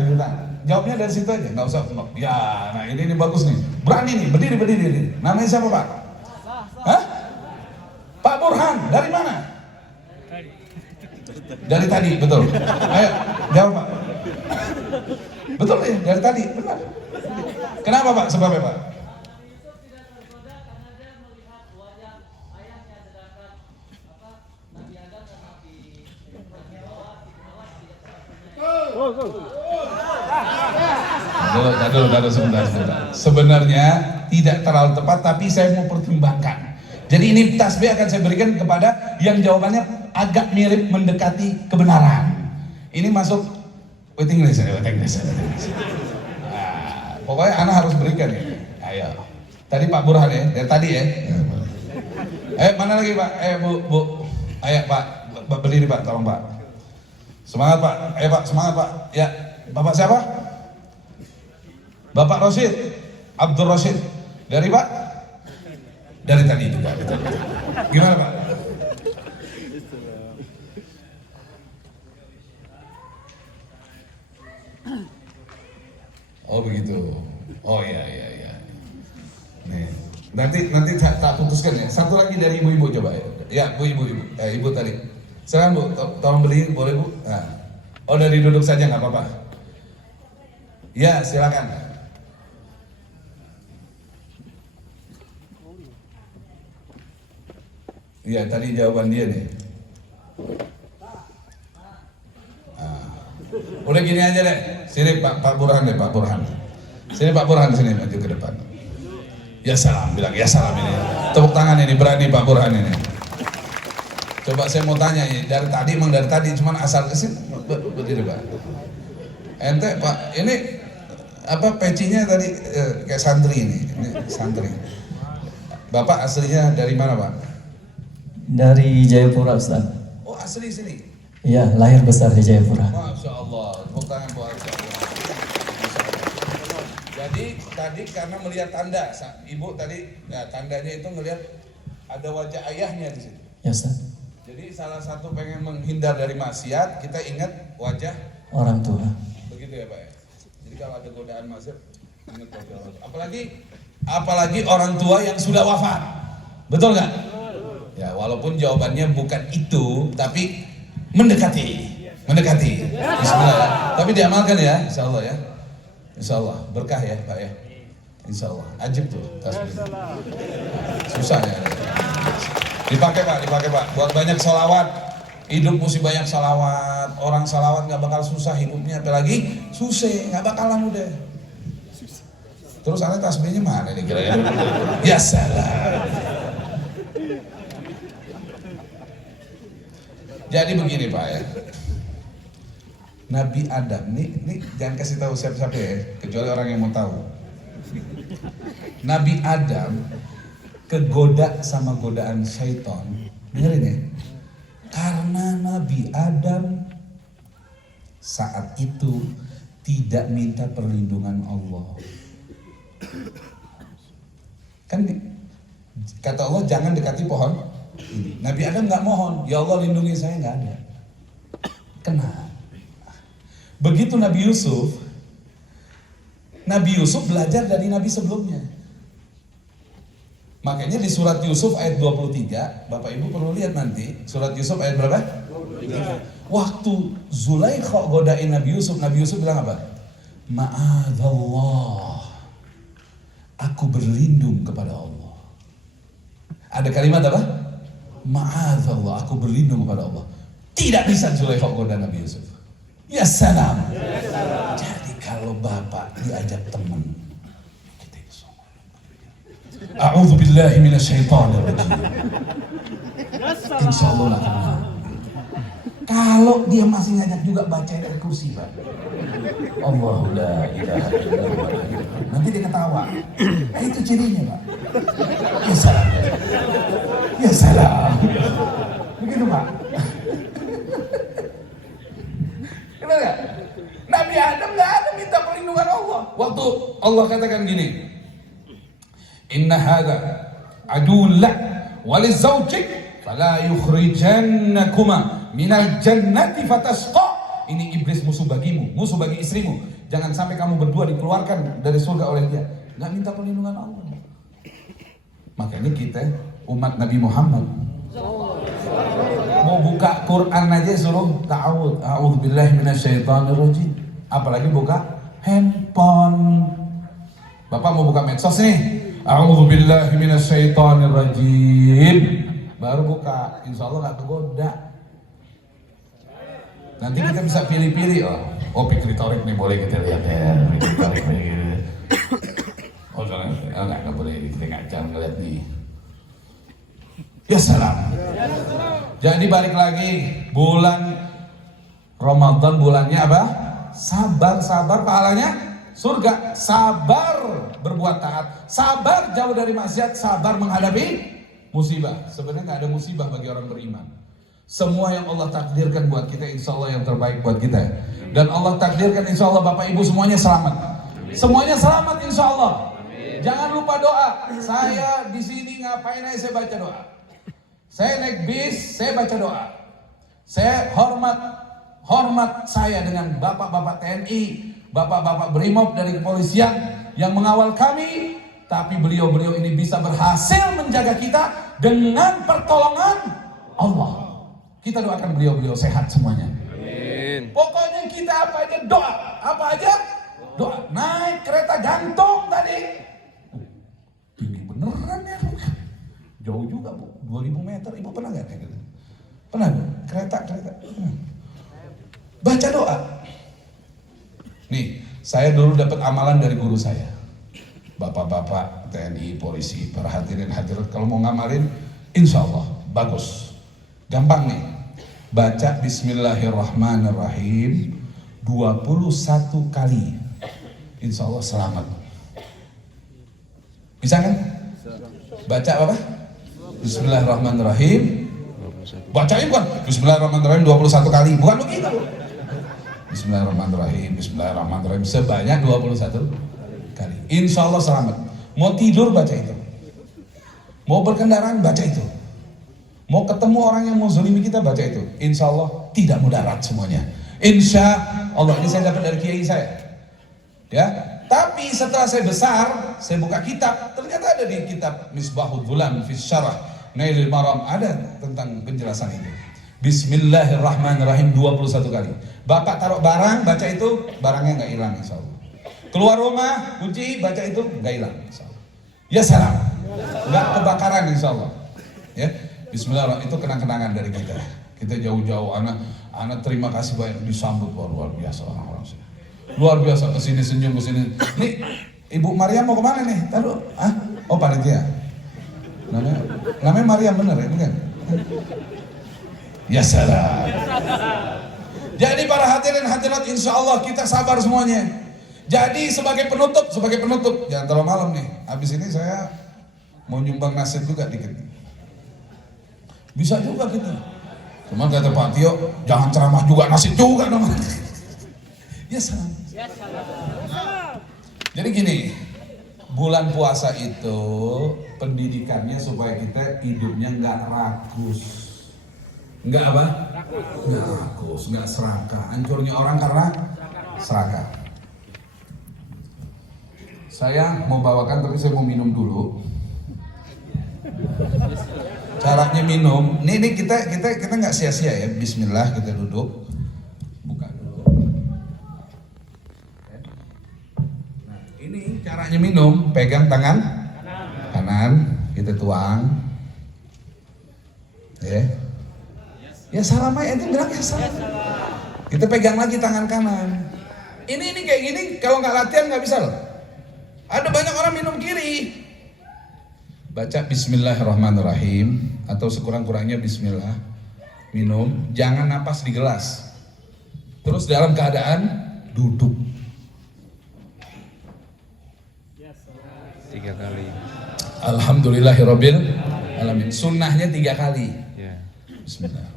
Jawabnya dari situ aja, nggak usah. Ya, nah ini bagus nih. Berani nih, berdiri. Namanya siapa Pak? Hah? Pak Burhan, dari mana? Dari tadi, betul. Ayo, jawab Pak. Betul ya, dari tadi, benar. Kenapa Pak? Sebabnya Pak? Dulu, sebentar. Sebenarnya tidak terlalu tepat, tapi saya mau pertimbangkan. Jadi ini tasbih akan saya berikan kepada yang jawabannya agak mirip mendekati kebenaran. Ini masuk waiting list. Nah, pokoknya Ana harus berikan ya. Ayo. Tadi Pak Burhan ya, dari tadi ya. Mana lagi Pak? Bu. Ayo Pak, berdiri Pak, tolong Pak. Semangat Pak. Pak, semangat Pak. Ya, Bapak siapa? Bapak Rosid, Abdul Rosid. Dari Pak? Dari tadi juga. Gimana Pak? Oh begitu. Oh iya. Nih. Nanti tak putuskan ya. Satu lagi dari ibu-ibu coba ya. Ya, ibu. Ibu tadi. Silakan Bu, tolong beli, boleh Bu? Nah. Oh dari duduk saja nggak apa-apa. Ya, silakan. Iya, tadi jawaban dia nih. Udah gini aja deh. Sini Pak Burhan deh, Pak Burhan. Sini Pak Burhan, sini maju ke depan. Ya salam, bilang ya salam ini. Tepuk tangan ini, berani Pak Burhan ini. Coba saya mau tanya ini, dari tadi cuman asal kesini berdiri Pak. Ente Pak, ini apa pecinya tadi kayak santri ini santri. Bapak aslinya dari mana Pak? Dari Jayapura Ustaz. Oh asli sini? Iya, lahir besar di Jayapura. Masya Allah, tepuk tangan buat Allah. Jadi tadi karena melihat tanda, ibu tadi, nah, tandanya itu melihat ada wajah ayahnya di situ. Ya Ustaz. Jadi salah satu pengen menghindar dari maksiat, kita ingat wajah Orang tua. begitu ya Pak ya. Jadi kalau ada godaan maksiat, ingat wajah orang tua. Apalagi orang tua yang sudah wafat, betul nggak? Ya walaupun jawabannya bukan itu, tapi mendekati. Bismillah ya. Tapi diamalkan ya, Insya Allah ya. Insya Allah berkah ya Pak ya. Insya Allah. Ajib tuh tasbih. Susah ya. Dipakai Pak. Buat banyak salawat. Hidup mesti banyak salawat. Orang salawat nggak bakal susah hidupnya. Apalagi susah, nggak bakalan udah. Terus aneh tasbihnya mana nih kira-kira? Ya salam. Jadi begini Pak ya. Nabi Adam, nih jangan kasih tahu siapa-siapa ya, kecuali orang yang mau tahu. Nabi Adam kegoda sama godaan syaitan. Dengerin ya. Karena Nabi Adam saat itu tidak minta perlindungan Allah. Kan kata Allah jangan dekati pohon ini. Nabi Adam nggak mohon, ya Allah lindungi saya, nggak ada. Kenapa? Begitu Nabi Yusuf belajar dari Nabi sebelumnya. Makanya di surat Yusuf ayat 23, Bapak Ibu perlu lihat nanti, surat Yusuf ayat berapa? 23. Waktu Zulaikha godain Nabi Yusuf bilang apa? Ma'adzallah, aku berlindung kepada Allah. Ada kalimat apa? Ma'adzallah, aku berlindung kepada Allah. Tidak bisa Zulaikha goda Nabi Yusuf. Ya salam. Jadi kalau Bapak diajak teman, kita A'udzu billahi minasyaitonir rajim. Insyaallah lah kenal. Kalau dia masih ngajak juga baca ayat kursi, Pak. Allahu la ilaha illallah. Nanti dia ketawa. Nah, itu cirinya, Pak. Ya salam. Ya salam. Begitu, Pak. Kenapa enggak? Nabi Adam enggak ada minta perlindungan Allah. Waktu Allah katakan gini, Inna hadha aduun lak walizawjik fala yukhrijannakuma minal jannati fatasqa. Ini iblis musuh bagimu, musuh bagi istrimu. Jangan sampai kamu berdua dikeluarkan dari surga oleh dia. Nggak minta perlindungan Allah. Makanya kita umat Nabi Muhammad mau buka Quran aja suruh ta'awud, a'udzubillahi minasyaitonirrajim. Apalagi buka handphone. Bapak mau buka medsos nih, a'udzubillahi minasyaitonirrajim. Baru buka, insya Allah nggak kegoda. Nanti kita bisa pilih-pilih, oh pikritorik nih boleh kita lihat ya, pikritorik nih. Oh jangan, nggak boleh, kita nggak jangan ngeliat nih. Ya salam. Jadi balik lagi, bulan Ramadan bulannya apa? Sabar pahalanya surga. Sabar berbuat taat, sabar jauh dari maksiat, sabar menghadapi musibah. Sebenarnya nggak ada musibah bagi orang beriman. Semua yang Allah takdirkan buat kita, insya Allah yang terbaik buat kita. Dan Allah takdirkan insya Allah Bapak Ibu semuanya selamat. Semuanya selamat insya Allah. Jangan lupa doa. Saya di sini ngapain aja saya baca doa. Saya naik bis, saya baca doa. Saya hormat saya dengan bapak-bapak TNI, bapak-bapak Brimob dari kepolisian yang mengawal kami. Tapi beliau-beliau ini bisa berhasil menjaga kita dengan pertolongan Allah. Kita doakan beliau-beliau sehat semuanya. Amin. Pokoknya kita apa aja doa. Apa aja? Doa. Naik kereta gantung tadi. Tinggi beneran ya. Jauh juga Bu. 2000 meter. Ibu pernah gak kayak gitu? Pernah Bu? Kereta. Baca doa. Nih, saya dulu dapat amalan dari guru saya. Bapak-bapak TNI, polisi, para hadirin hadirat, kalau mau ngamalin, insya Allah bagus, gampang nih. Baca Bismillahirrahmanirrahim 21 kali, insya Allah selamat. Bisa kan? Baca apa? Bismillahirrahmanirrahim. Bacain bukan? Bismillahirrahmanirrahim 21 kali, bukan begitu. Bismillahirrahmanirrahim sebanyak 21 kali. Insya Allah selamat. Mau tidur baca itu. Mau berkendaraan baca itu. Mau ketemu orang yang mau zalimi kita baca itu. Insya Allah tidak mudarat semuanya. Insya Allah. Ini saya dapat dari kiai saya. Ya. Tapi setelah saya besar, saya buka kitab. Ternyata ada di kitab Misbahul Dhulam fi Syarah Nailil Maram ada tentang penjelasan itu. Bismillahirrahmanirrahim 21 kali. Bapak taruh barang baca itu, barangnya nggak hilang insya Allah. Keluar rumah, kunci, baca itu, nggak hilang insya Allah. Ya salam, nggak kebakaran insya Allah. Ya, Bismillahirrahmanirrahim, itu kenang-kenangan dari kita. Kita jauh-jauh, anak terima kasih banyak disambut luar biasa orang-orang sini. Luar biasa, kesini senyum kesini. Nih, Ibu Maryam mau kemana nih? Taruh, oh panitia. Namanya Maryam bener ya, bukan? Ya salam. Jadi para hadirin hadirat, insya Allah kita sabar semuanya. Jadi sebagai penutup, jangan terlalu malam nih. Habis ini saya mau nyumbang nasib juga dikit. Bisa juga kita. Cuma kata Pak Tio, jangan ceramah juga nasib juga dong. Ya salam. Jadi gini, bulan puasa itu pendidikannya supaya kita hidupnya nggak rakus. Nggak apa? Nggak rakus, nggak serakah. Hancurnya orang karena serakah. Saya mau bawakan tapi saya mau minum dulu. Caranya minum, ini kita nggak sia-sia ya. Bismillah, kita duduk, buka dulu. Nah, ini caranya minum, pegang tangan kanan, kita tuang. Ya salam aja, ente bilang ya salam. Kita pegang lagi tangan kanan. Ini kayak gini, kalau nggak latihan nggak bisa loh. Ada banyak orang minum kiri. Baca Bismillahirrahmanirrahim atau sekurang-kurangnya Bismillah. Minum, jangan napas di gelas. Terus dalam keadaan duduk. 3 kali. Alhamdulillahirabbil alamin. Sunnahnya 3 kali. Ya. Bismillah.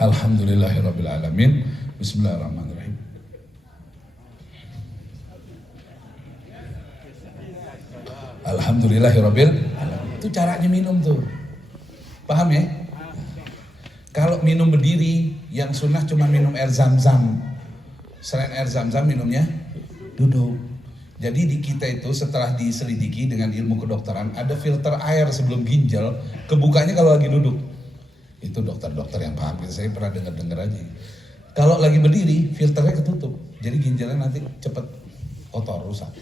Alhamdulillahirabbil alamin. Bismillahirrahmanirrahim. Alhamdulillahirabbil alamin. Itu caranya minum tuh. Paham ya? Kalau minum berdiri, yang sunnah cuma minum air zam-zam. Selain air zam-zam minumnya duduk. Jadi di kita itu setelah diselidiki dengan ilmu kedokteran, ada filter air sebelum ginjal, kebukanya kalau lagi duduk. Itu dokter-dokter yang paham, saya pernah dengar aja. Kalau lagi berdiri, filternya ketutup, jadi ginjalnya nanti cepet kotor, rusak.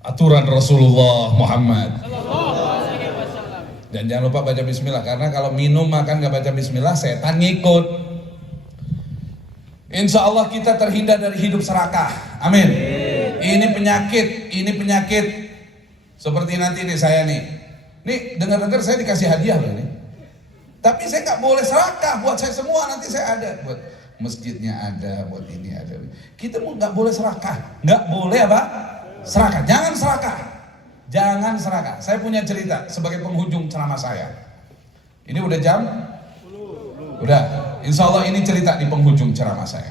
Aturan Rasulullah Muhammad. Dan jangan lupa baca bismillah, karena kalau minum makan gak baca bismillah, setan ngikut. Insya Allah kita terhindar dari hidup serakah. Amin. Ini penyakit. Seperti nanti nih saya nih. Nih dengar-dengar saya dikasih hadiah loh ini. Tapi saya nggak boleh serakah buat saya semua, nanti saya ada buat masjidnya ada, buat ini ada. Kita nggak boleh serakah, nggak boleh apa? Serakah, jangan serakah. Saya punya cerita sebagai penghujung ceramah saya. Ini udah jam? Udah. Insya Allah ini cerita di penghujung ceramah saya.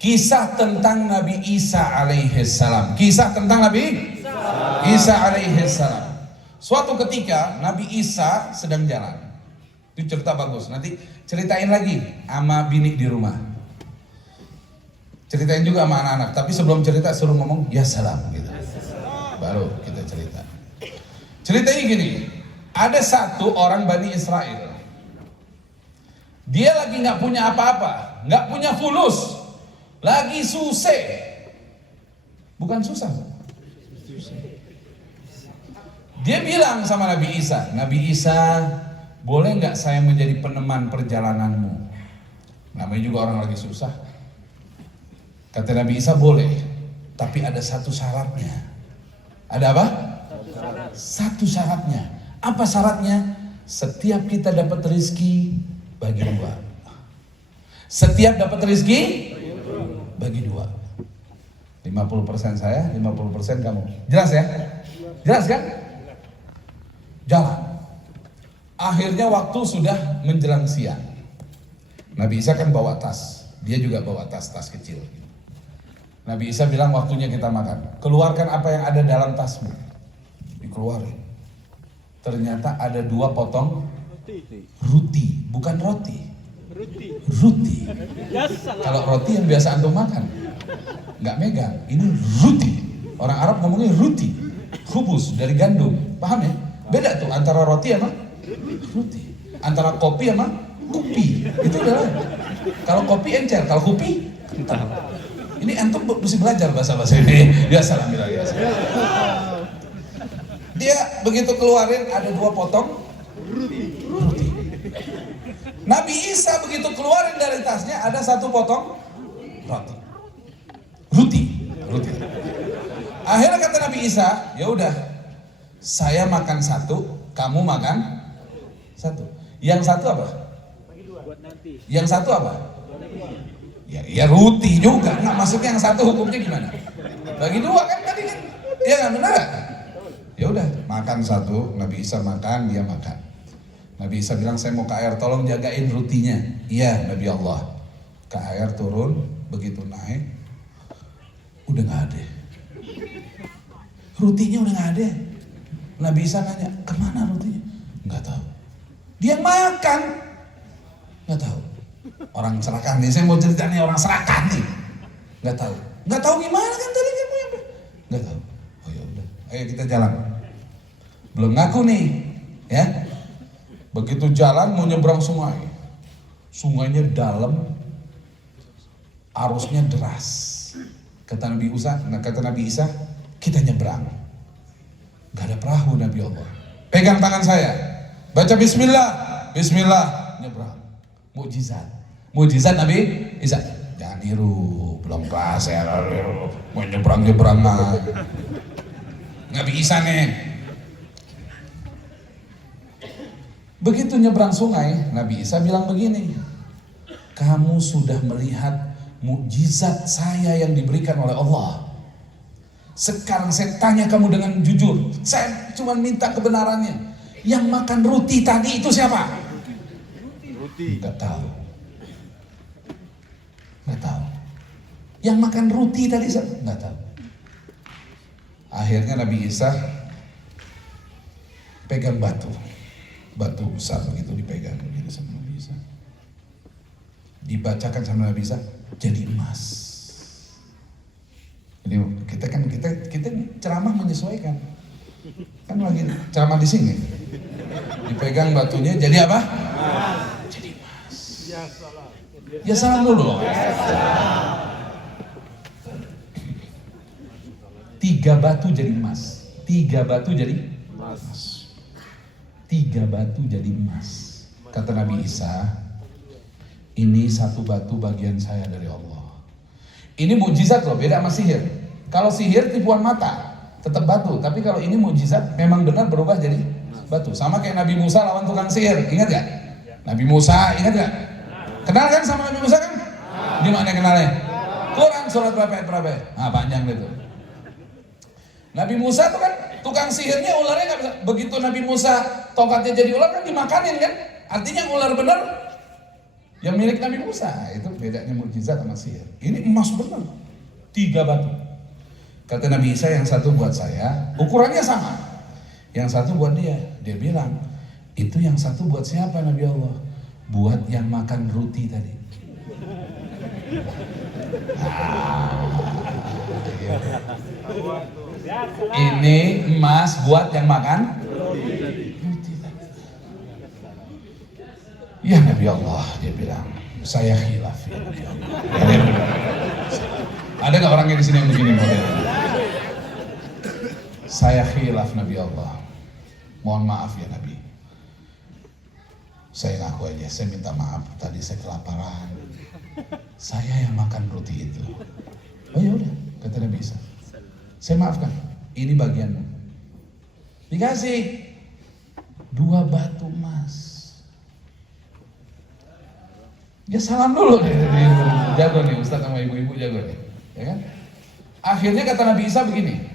Kisah tentang Nabi Isa alaihissalam. Isa alaihissalam. Suatu ketika Nabi Isa sedang jalan. Itu cerita bagus. Nanti ceritain lagi sama bini di rumah. Ceritain juga sama anak-anak. Tapi sebelum cerita suruh ngomong ya salam gitu. Baru kita cerita. Ceritanya gini. Ada satu orang Bani Israel. Dia lagi nggak punya apa-apa, nggak punya fulus, lagi susah. Bukan susah. Dia bilang sama Nabi Isa, boleh nggak saya menjadi peneman perjalananmu? Namanya juga orang lagi susah. Kata Nabi Isa, boleh, tapi ada satu syaratnya. Ada apa? Satu syaratnya. Apa syaratnya? Setiap kita dapat rezeki, bagi 2. Setiap dapat rezeki, bagi 2. 50% saya, 50% kamu. Jelas ya? Jelas kan? Jalan. Akhirnya waktu sudah menjelang siang. Nabi Isa kan bawa tas. Dia juga bawa tas kecil. Nabi Isa bilang waktunya kita makan. Keluarkan apa yang ada dalam tasmu. Dikeluarin. Ternyata ada 2 potong roti. Bukan roti. Ruti. Kalau roti yang biasa antum makan, nggak megang. Ini ruti. Orang Arab ngomongnya ruti. Khubus dari gandum. Paham ya? Beda tuh antara roti sama ruti. Antara kopi sama kupi. Itu adalah. Kalau kopi encer, kalau kupi kental. Ini antum mesti belajar bahasa ini. Ya salam lagi. Dia begitu keluarin ada 2 potong ruti. Nabi Isa begitu keluarin dari tasnya ada 1 potong roti. Ruti. Akhirnya kata Nabi Isa, ya udah, saya makan 1, kamu makan 1. Yang 1 apa? Yang 1 apa? Ya ruti juga. Nah, maksudnya yang 1 hukumnya gimana? Bagi 2 kan tadi kan? Ya nggak benar? Ya udah, makan 1, Nabi Isa makan, dia makan. Nabi Isa bilang, saya mau ke air, tolong jagain rutinya. Iya, Nabi Allah. Ke air turun, begitu naik, udah nggak ada. Rutinya udah nggak ada. Nabi Isa nanya, kemana rutinya? Nggak tahu. Dia makan, nggak tahu. orang serakah nih, saya mau cerita nih orang serakah nih. Nggak tahu gimana kan tadi kamu yang nggak tahu. Oh ya udah, ayo kita jalan. Belum ngaku nih, ya. Begitu jalan mau nyebrang sungai, sungainya dalam, arusnya deras. Kata Nabi Isa, kita nyebrang. Gak ada perahu Nabi Allah. Pegang tangan saya, baca Bismillah, Bismillah, nyebrang. Mukjizat Nabi Isa. Jangan niru, belum kelas ya, mau nyebrang nggak bisa nih. Begitu nyebrang sungai, Nabi Isa bilang begini, kamu sudah melihat mukjizat saya yang diberikan oleh Allah. Sekarang saya tanya kamu dengan jujur, saya cuma minta kebenarannya. Yang makan roti tadi itu siapa? Nggak tahu. Yang makan roti tadi siapa? Nggak tahu. Akhirnya Nabi Isa pegang batu besar begitu, dipegang begitu sama Nabi Isa. Dibacakan sama Nabi Isa, jadi emas. Jadi kita ceramah menyesuaikan. Kan lagi ceramah di sini. Dipegang batunya jadi apa? Jadi emas. Ya salam dulu. 3 batu jadi emas. 3 batu jadi emas. 3 batu jadi emas. Kata Nabi Isa, ini 1 batu bagian saya dari Allah. Ini mukjizat loh, beda sama sihir. Kalau sihir tipuan mata, tetap batu. Tapi kalau ini mukjizat, memang benar berubah jadi batu. Sama kayak Nabi Musa lawan tukang sihir, ingat gak? Nabi Musa, ingat gak? Kenal kan sama Nabi Musa kan? Di mana kenalnya? Quran surat berapa? Nah, panjang gitu. Nabi Musa tuh kan tukang sihirnya, ularnya nggak bisa. Begitu Nabi Musa tongkatnya jadi ular kan dimakanin kan? Artinya ular benar yang milik Nabi Musa. Itu bedanya mukjizat sama sihir. Ini emas benar, 3 batu. Kata Nabi Isa, yang satu buat saya, ukurannya sama. Yang satu buat dia. Dia bilang, itu yang satu buat siapa Nabi Allah? Buat yang makan roti tadi. Ini emas buat yang makan roti tadi. Ya Nabi Allah, dia bilang, saya khilaf ya Nabi Allah. Ada nggak orangnya di sini yang begini modelnya? Saya khilaf Nabi Allah. Mohon maaf ya Nabi. Saya ngaku aja, saya minta maaf. Tadi saya kelaparan. Saya yang makan roti itu. Oh ya udah, kata Nabi Isa. Saya maafkan. Ini bagianmu. Dikasih 2 batu emas. Ya salam dulu deh. Jago nih, Ustaz sama ibu-ibu jago nih. Ya kan? Akhirnya kata Nabi Isa begini.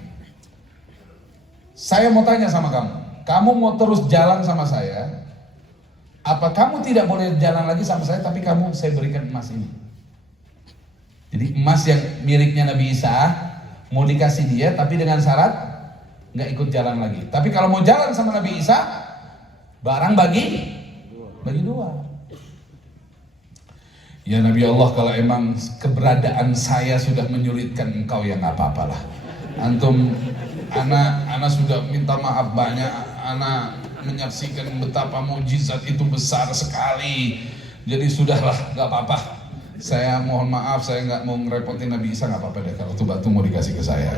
Saya mau tanya sama kamu. Kamu mau terus jalan sama saya? Apa kamu tidak boleh jalan lagi sama saya, tapi saya berikan emas ini? Jadi emas yang miliknya Nabi Isa mau dikasih dia, tapi dengan syarat nggak ikut jalan lagi. Tapi kalau mau jalan sama Nabi Isa, barang bagi 2. Ya Nabi Allah, kalau emang keberadaan saya sudah menyulitkan engkau, ya nggak apa-apalah. Antum, anak sudah minta maaf banyak, anak menyaksikan betapa mukjizat itu besar sekali. Jadi sudahlah, nggak apa-apa. Saya mohon maaf, saya nggak mau ngerepotin Nabi Isa, nggak apa-apa deh kalau tuh batu mau dikasih ke saya.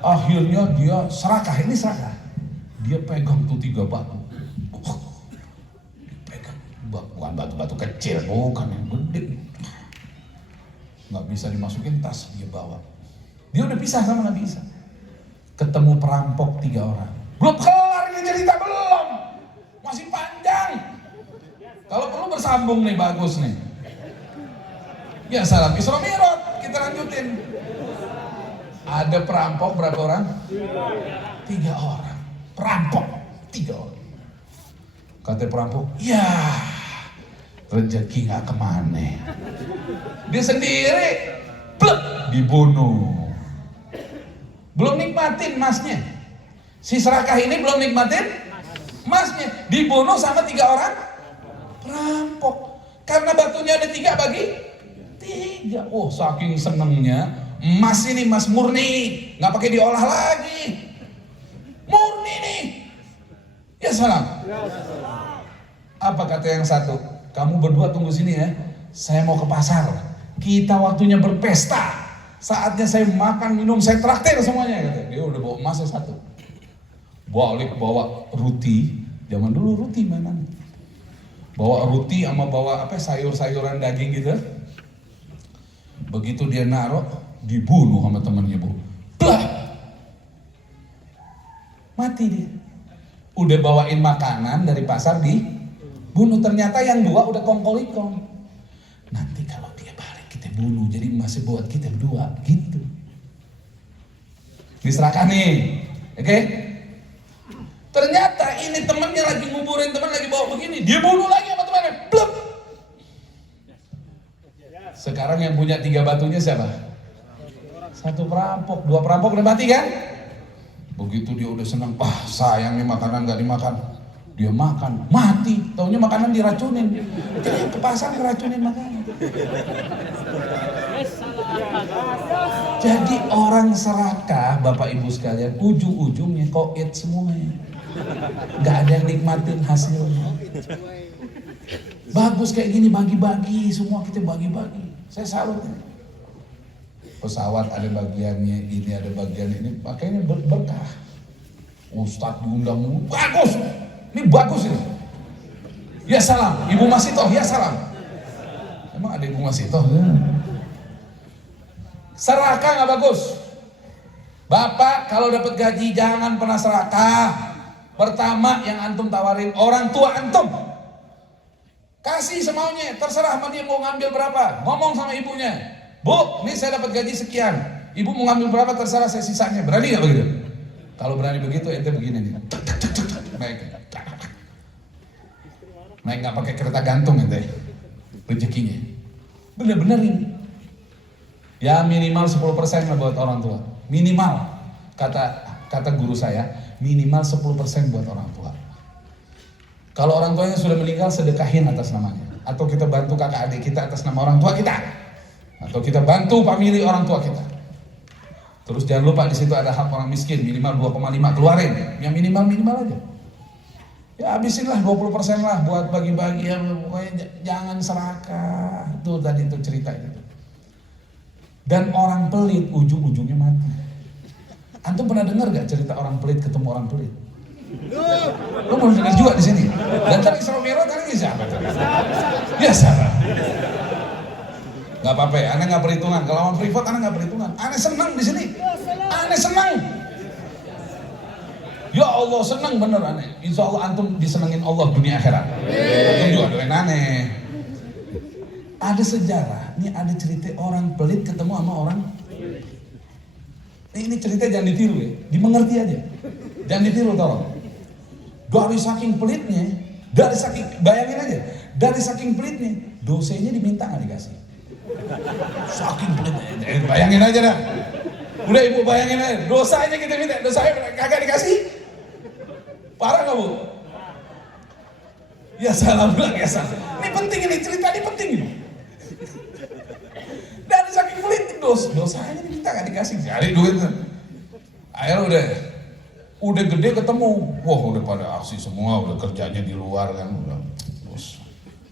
Akhirnya dia serakah, ini serakah. Dia pegang tuh 3 batu. Pegang, bukan batu-batu kecil, bukan yang gede. Nggak bisa dimasukin tas, dia bawa. Dia udah pisah sama Nabi Isa. Ketemu perampok 3 orang. Belum kelar ini cerita, belum. Masih panjang. Kalau perlu bersambung nih, bagus nih. Ya salam Isra Mi'raj, kita lanjutin. Ada perampok berapa orang? 3 orang. Perampok 3 orang. Kata perampok, ya rezeki nggak kemana. Dia sendiri, plek, dibunuh. Belum nikmatin emasnya. Si serakah ini belum nikmatin Emasnya dibunuh sama 3 orang perampok. Karena batunya ada 3 bagi 3. Oh, saking senengnya emas ini, emas murni, nggak pakai diolah lagi, murni nih. Ya salam. Apa kata yang satu? Kamu berdua tunggu sini ya. Saya mau ke pasar. Kita waktunya berpesta. Saatnya saya makan, minum, saya traktir semuanya. Kata. Dia udah bawa emasnya 1. Balik bawa roti. Zaman dulu roti mana? Bawa roti sama bawa apa sayur-sayuran daging gitu. Begitu dia naruh, dibunuh sama temannya, Bu. Blah! Mati dia. Udah bawain makanan dari pasar dibunuh. Ternyata yang 2 udah kongkol-ikong. Nanti kalau dia balik kita bunuh, jadi masih buat kita berdua gitu. Diserahkan nih, oke? Ternyata ini temennya lagi nguburin, teman lagi bawa begini, dia bunuh lagi sama temannya. Blep! Sekarang yang punya 3 batunya siapa? 1 perampok, 2 perampok udah mati kan? Begitu dia udah senang, sayang nih makanan gak dimakan. Dia makan, mati, taunya makanan diracunin. Dia ke pasar ngeracunin makanan. Jadi orang serakah, Bapak Ibu sekalian, ujung-ujungnya koit semuanya. Gak ada yang nikmatin hasilnya. Bagus kayak gini, bagi-bagi, semua kita bagi-bagi. Saya salut. Pesawat ada bagiannya, ini ada bagiannya, ini makanya berkah. Ustadz diundang, bagus, ini bagus ini. Ya salam, Ibu Masitoh, ya salam. Emang ada Ibu Masitoh? Serakah nggak bagus? Bapak kalau dapat gaji jangan pernah serakah. Pertama yang antum tawarin orang tua antum. Kasih semaunya, terserah sama dia mau ngambil berapa. Ngomong sama ibunya, Bu, ini saya dapat gaji sekian. Ibu mau ngambil berapa terserah saya sisanya. Berani nggak begitu? Kalau berani begitu ente begini nih. Naik nggak pakai kereta gantung ente. Rezekinya. Bener-bener ini. Ya minimal 10% lah buat orang tua. Minimal. Kata guru saya, minimal 10% buat orang tua. Kalau orang tuanya sudah meninggal, sedekahin atas namanya. Atau kita bantu kakak adik kita atas nama orang tua kita. Atau kita bantu famili orang tua kita. Terus jangan lupa di situ ada hak orang miskin, minimal 2,5 keluarin. Yang minimal aja. Ya habisinlah 20% lah buat bagi-bagi, ya pokoknya jangan serakah. Itu tadi itu cerita itu. Dan orang pelit ujung-ujungnya mati. Antum pernah dengar gak cerita orang pelit ketemu orang pelit? Lo belum dengar juga di sini. Dan tadi Isra Mi'raj tadi siapa tadi? Ya salah. Gak apa-apa ya, aneh gak perhitungan. Kalau orang privat aneh gak perhitungan. Aneh senang di sini. Aneh senang. Ya Allah senang bener aneh. Insya Allah antum disenengin Allah dunia akhirat. Antum juga doain aneh. Ada sejarah. Ini ada cerita orang pelit ketemu sama orang. Ini cerita jangan ditiru ya. Dimengerti aja. Jangan ditiru tolong. Dari saking pelitnya, bayangin aja, dari saking pelitnya, dosanya diminta nggak dikasih. Saking pelitnya, bayangin aja dah. Udah ibu bayangin aja, dosanya kita minta, dosanya kagak dikasih. Parah nggak bu? Ya salah bilang ya salah. Ini penting ini cerita ini penting ini. Dari saking pelit dosanya diminta nggak dikasih, cari duit. Akhirnya udah gede ketemu, wah udah pada aksi semua, udah kerjanya di luar kan, udah. Terus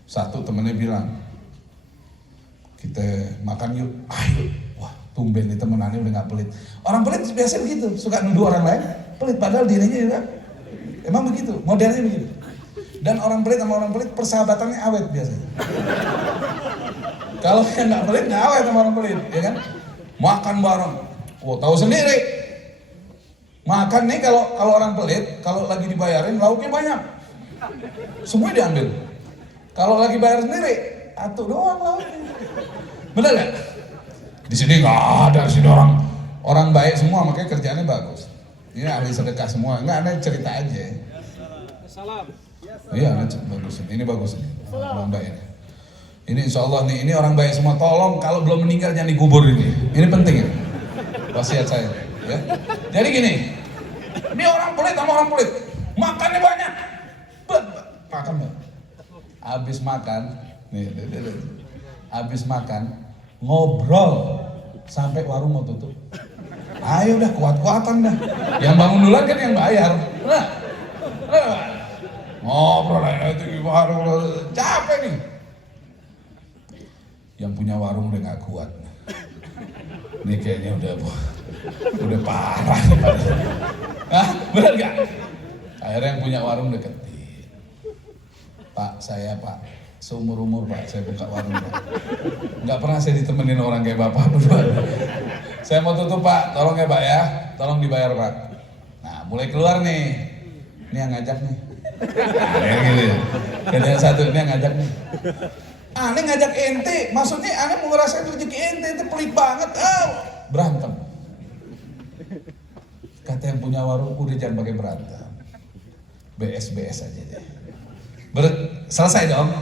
satu temennya bilang, kita makan yuk, ayo, wah tumben nih temenannya udah nggak pelit. Orang pelit biasa begitu, suka nuduh orang lain, pelit padahal dirinya juga, emang begitu, modelnya begitu. Dan orang pelit sama orang pelit persahabatannya awet biasanya. Kalau yang nggak pelit nggak awet sama orang pelit, ya kan? Makan bareng, wah tahu sendiri. Makan nih kalau orang pelit, kalau lagi dibayarin lauknya banyak, semua diambil. Kalau lagi bayar sendiri, satu doang lauknya. Bener nggak? Di sini nggak ada, di sini orang baik semua, makanya kerjaannya bagus. Ini ahli sedekah semua, nggak ada cerita aja. Salam. Iya, bagus. Ini bagus ini. Orang baik. Ini insya Allah nih, ini orang baik semua. Tolong kalau belum meninggal jangan dikubur ini. Ini penting ya. Wasiat saya. Ya. Jadi gini, ini orang pelit sama orang pelit, makannya banyak, makan nggak? Habis makan, nih. Habis makan, ngobrol sampai warung mau tutup. Ayo udah kuat-kuatan dah. Yang bangun duluan kan yang bayar. Nah, ngobrol aja di warung, capek nih. Yang punya warung udah nggak kuat. Ini kayaknya udah parah. Hah, benar nggak? Akhirnya yang punya warung deketin. Pak, saya Pak, seumur-umur Pak, saya buka warung Pak. Nggak pernah saya ditemenin orang kayak Bapak berdua. Saya mau tutup Pak, tolong ya Pak ya, tolong dibayar Pak. Nah, mulai keluar nih. Ini yang ngajak nih. Nah, gitu ya. Yang satu ini yang ngajak nih. Aneh ngajak ente, maksudnya aneh mau ngerasain rezeki ente pelit banget. Berantem. Kata yang punya warung, udah jangan pakai berantem. BS aja deh. Selesai dong.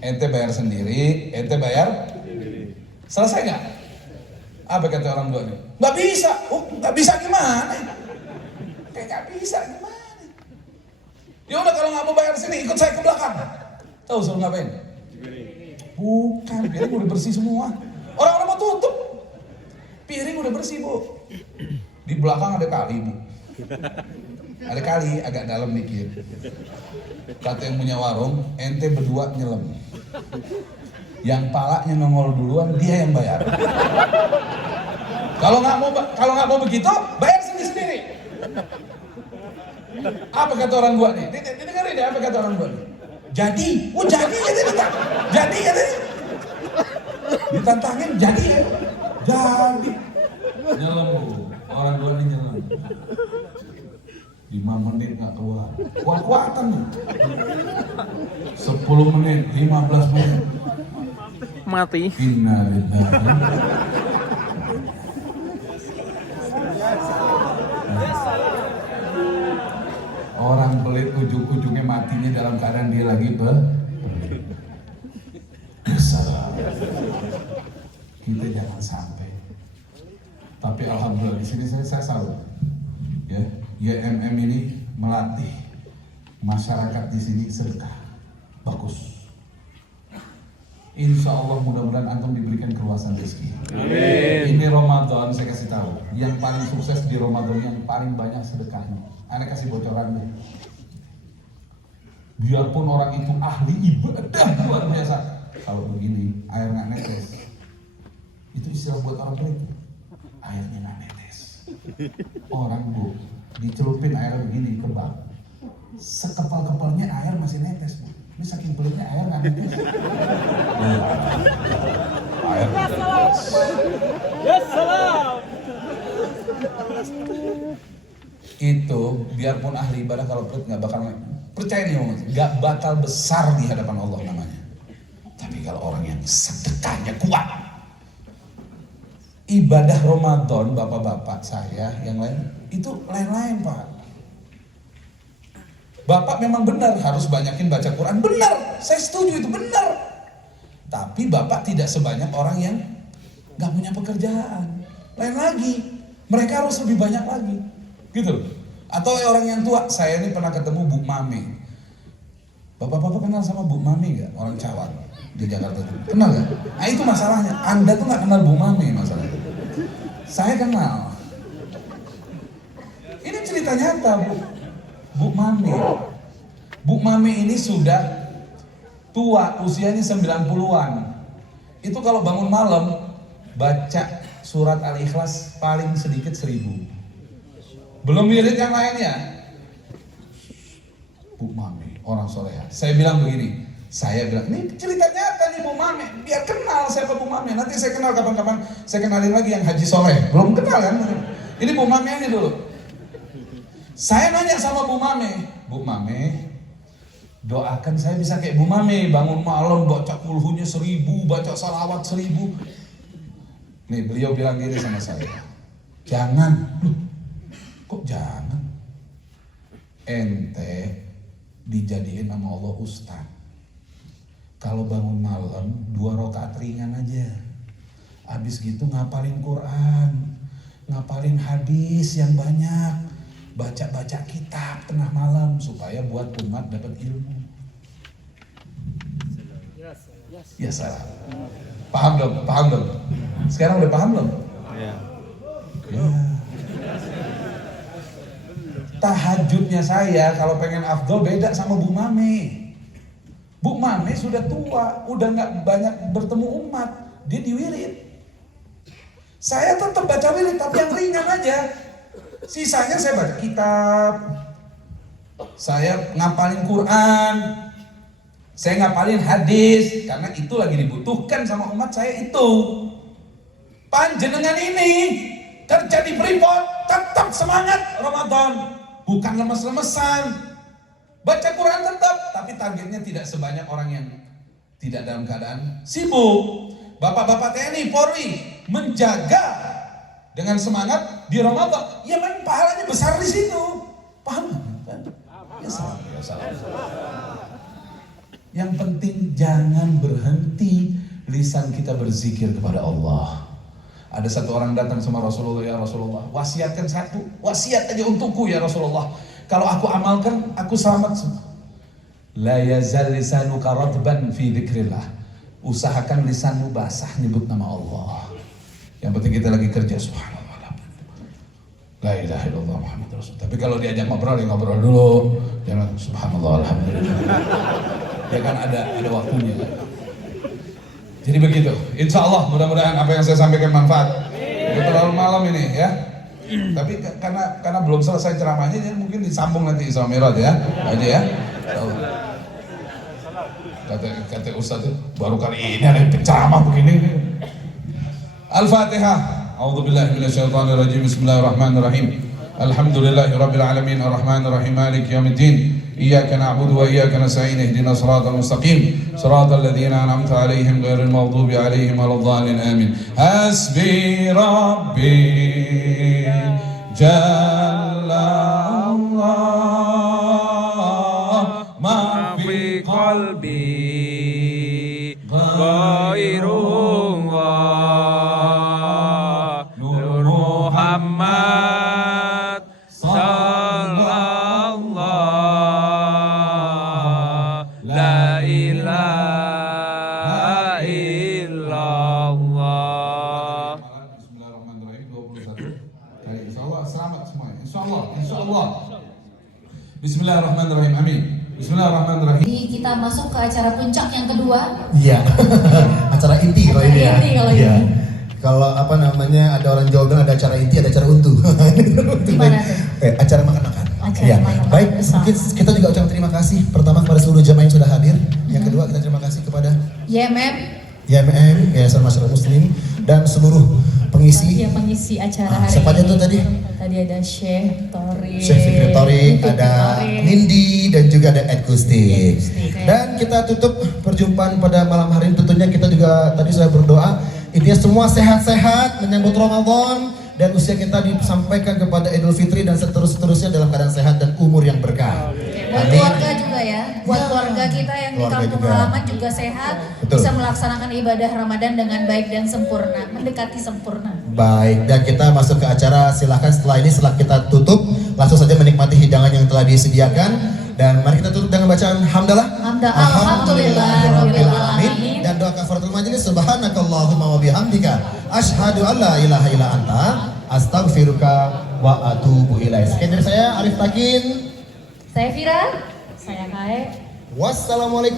Ente bayar sendiri, ente bayar selesai nggak? Apa kata orang tua nih? Nggak bisa. Nggak bisa gimana? Kayak nggak bisa gimana? Ya udah kalau nggak mau bayar sini, ikut saya ke belakang. Tahu suruh ngapain? Bukan, piring udah bersih semua. Orang-orang mau tutup. Piring udah bersih Bu. Di belakang ada kali Bu. Ada kali agak dalam dikit. Kata yang punya warung, ente berdua nyelam. Yang palanya nongol duluan, dia yang bayar. Kalau nggak mau begitu, bayar sendiri. Apa kata orang gua nih? Dengerin deh apa kata orang gua nih. Jadi katanya. Ditantangin jadi ya. Jadi. Nyelam Bu. Orang gua nih nyelam. 5 menit nggak keluar, kuat-kuatan nih. 10 menit, 15 menit, Mati. Innalillahi. Orang pelit ujung-ujungnya matinya dalam keadaan dia lagi bersalah. Kita jangan sampai. Tapi alhamdulillah di sini saya salut. Ya. YMM ini melatih masyarakat di sini sedekah. Bagus. Insya Allah mudah-mudahan antum diberikan keluasan rezeki. Amin. Ini Ramadan saya kasih tahu, yang paling sukses di Ramadan yang paling banyak sedekahnya. Anda kasih bocoran deh. Biarpun orang itu ahli ibadah luar biasa, kalau begini air nggak netes, itu istilah buat orang pelit. Airnya nggak netes. Orang Bu dicelupin air begini ke bak, sekepal-kepalnya air masih netes Bu. Ini saking pelitnya air nggak netes. Air netes. Itu biarpun ahli ibadah kalau pelit nggak bakal, percaya nih nggak bakal besar di hadapan Allah namanya. Tapi kalau orang yang sedekahnya kuat, ibadah Ramadan bapak-bapak saya yang lain itu lain-lain Pak. Bapak memang benar harus banyakin baca Quran, benar, saya setuju itu benar. Tapi Bapak tidak sebanyak orang yang nggak punya pekerjaan. Lain lagi, mereka harus lebih banyak lagi, gitu. Atau orang yang tua, saya ini pernah ketemu Bu Mame. Bapak-bapak kenal sama Bu Mame nggak? Orang Cawang di Jakarta itu, kenal nggak? Nah itu masalahnya, Anda tuh nggak kenal Bu Mame masalahnya. Saya kenal. Ini cerita nyata Bu Mame. Bu Mame ini sudah tua, usianya 90-an. Itu kalau bangun malam baca surat Al-Ikhlas paling sedikit 1000. Belum wirid yang lainnya. Bu Mame, orang soleha. Saya bilang begini, ini cerita nyata nih Bu Mame. Biar kenal siapa Bu Mame. Nanti saya kenal kapan-kapan, saya kenalin lagi yang Haji Soleh. Belum kenal kan? Ini Bu Mame ini dulu. Saya nanya sama Bu Mame, doakan saya bisa kayak Bu Mame, bangun malam baca kulhunya 1000, baca salawat 1000. Nih beliau bilang gini sama saya, jangan. Kok jangan? Ente dijadiin sama Allah ustaz. Kalau bangun malam 2 rakaat ringan aja. Habis gitu ngapalin Quran, ngapalin hadis yang banyak, baca-baca kitab tengah malam supaya buat umat dapat ilmu. Ya salah. Paham belum? Paham belum? Sekarang udah paham belum? Ya. Ya. Tahajudnya saya kalau pengen afdol beda sama Bu Mame. Bu Mame sudah tua, udah nggak banyak bertemu umat, dia diwirid. Saya tetap baca wirid tapi yang ringan aja. Sisanya saya baca kitab, saya ngapalin Quran, saya ngapalin hadis karena itu lagi dibutuhkan sama umat saya itu. Panjenengan ini kerja di Freeport tetap semangat Ramadan, bukan lemes-lemesan. Baca Quran tetap, tapi targetnya tidak sebanyak orang yang tidak dalam keadaan sibuk. Bapak-bapak TNI, Polri menjaga dengan semangat di Ramadan. Ya memang pahalanya besar di situ. Paham? Ya salah, ya salah. Yang penting jangan berhenti lisan kita berzikir kepada Allah. Ada satu orang datang sama Rasulullah, ya Rasulullah, wasiatkan satu, wasiat aja untukku ya Rasulullah. Kalau aku amalkan, aku selamat semua. La yazal lisanuka radban fi dzikrillah. Usahakan lisanmu basah nyebut nama Allah. Yang penting kita lagi kerja, subhanallah. La ilaha illallah Muhammad Rasul. Tapi kalau diajak ngobrol, ya ngobrol dulu. Jangan subhanallah alhamdulillah. Ya kan ada waktunya. Jadi begitu. Insya Allah mudah-mudahan apa yang saya sampaikan manfaat. Udah terlalu malam ini ya. Tapi karena belum selesai ceramahnya, jadi mungkin disambung nanti Isra Mi'raj ya, aja ya. Kata Ustaz itu baru kali ini ada penceramah begini. Al-Fatihah. A'udzubillahi minasyaitonirrajim. Bismillahirrahmanirrahim. Alhamdulillahirabbil alamin arrahmanir rahim maliki yaumiddin. Iyyaka na'budu wa iyyaka nasta'in ihdinas siratal mustaqim siratal ladzina an'amta 'alaihim ghairil maghdubi 'alaihim waladdallin amin. Hasbi rabbi jalla Allah ma fi qalbi ghairullah nur Muhammad sallallahu la ilaha illallah. Bismillahirrahmanirrahim 21 kali. Insyaallah selamat semuanya. Insyaallah. Bismillahirrahmanirrahim. Amin. Bismillahirrahmanirrahim. Jadi kita masuk ke acara puncak yang kedua. Iya. Acara inti kalau ini ya. Inti kalau Iya. ini. Kalau apa namanya ada orang Jawa bilang ada acara inti, ada acara untu. Gimana tuh? Acara makan-makan. Acara Ya. makan-makan Baik, bersama. mungkin kita juga ucapkan terima kasih pertama kepada seluruh jamaah yang sudah hadir. Yang kedua kita terima kasih kepada YMM. YMM, Yayasan Masyarakat Muslim, dan seluruh pengisi. Yang pengisi acara hari siapa aja ini. tuh tadi? Tadi ada Syekh Torik, Syekh Fikri Torik, ada Nindi, dan juga ada Ed Gusti. Dan kita tutup perjumpaan pada malam hari ini. Tentunya kita juga tadi sudah berdoa, intinya semua sehat-sehat menyambut Ramadan, dan usia kita disampaikan kepada Idul Fitri dan seterusnya dalam keadaan sehat dan umur yang berkah. Buat Amin. keluarga juga ya, buat keluarga kita yang di Keluarga kampung juga. halaman juga sehat, Betul. bisa melaksanakan ibadah Ramadan dengan baik dan sempurna, mendekati sempurna. Baik, dan kita masuk ke acara. Silahkan setelah ini, setelah kita tutup, langsung saja menikmati hidangan yang telah disediakan. Dan mari kita tutup dengan bacaan hamdalah. Alhamdulillahirrahmanirrahim. Dan doa kafaratul majelis. Subhanakallahumma wa bihamdika asyhadu an la ilaha illa anta astaghfiruka wa atubu ilaik. Sekian dari saya Arif Takin. Saya Fira, saya Kae. Wassalamualaikum.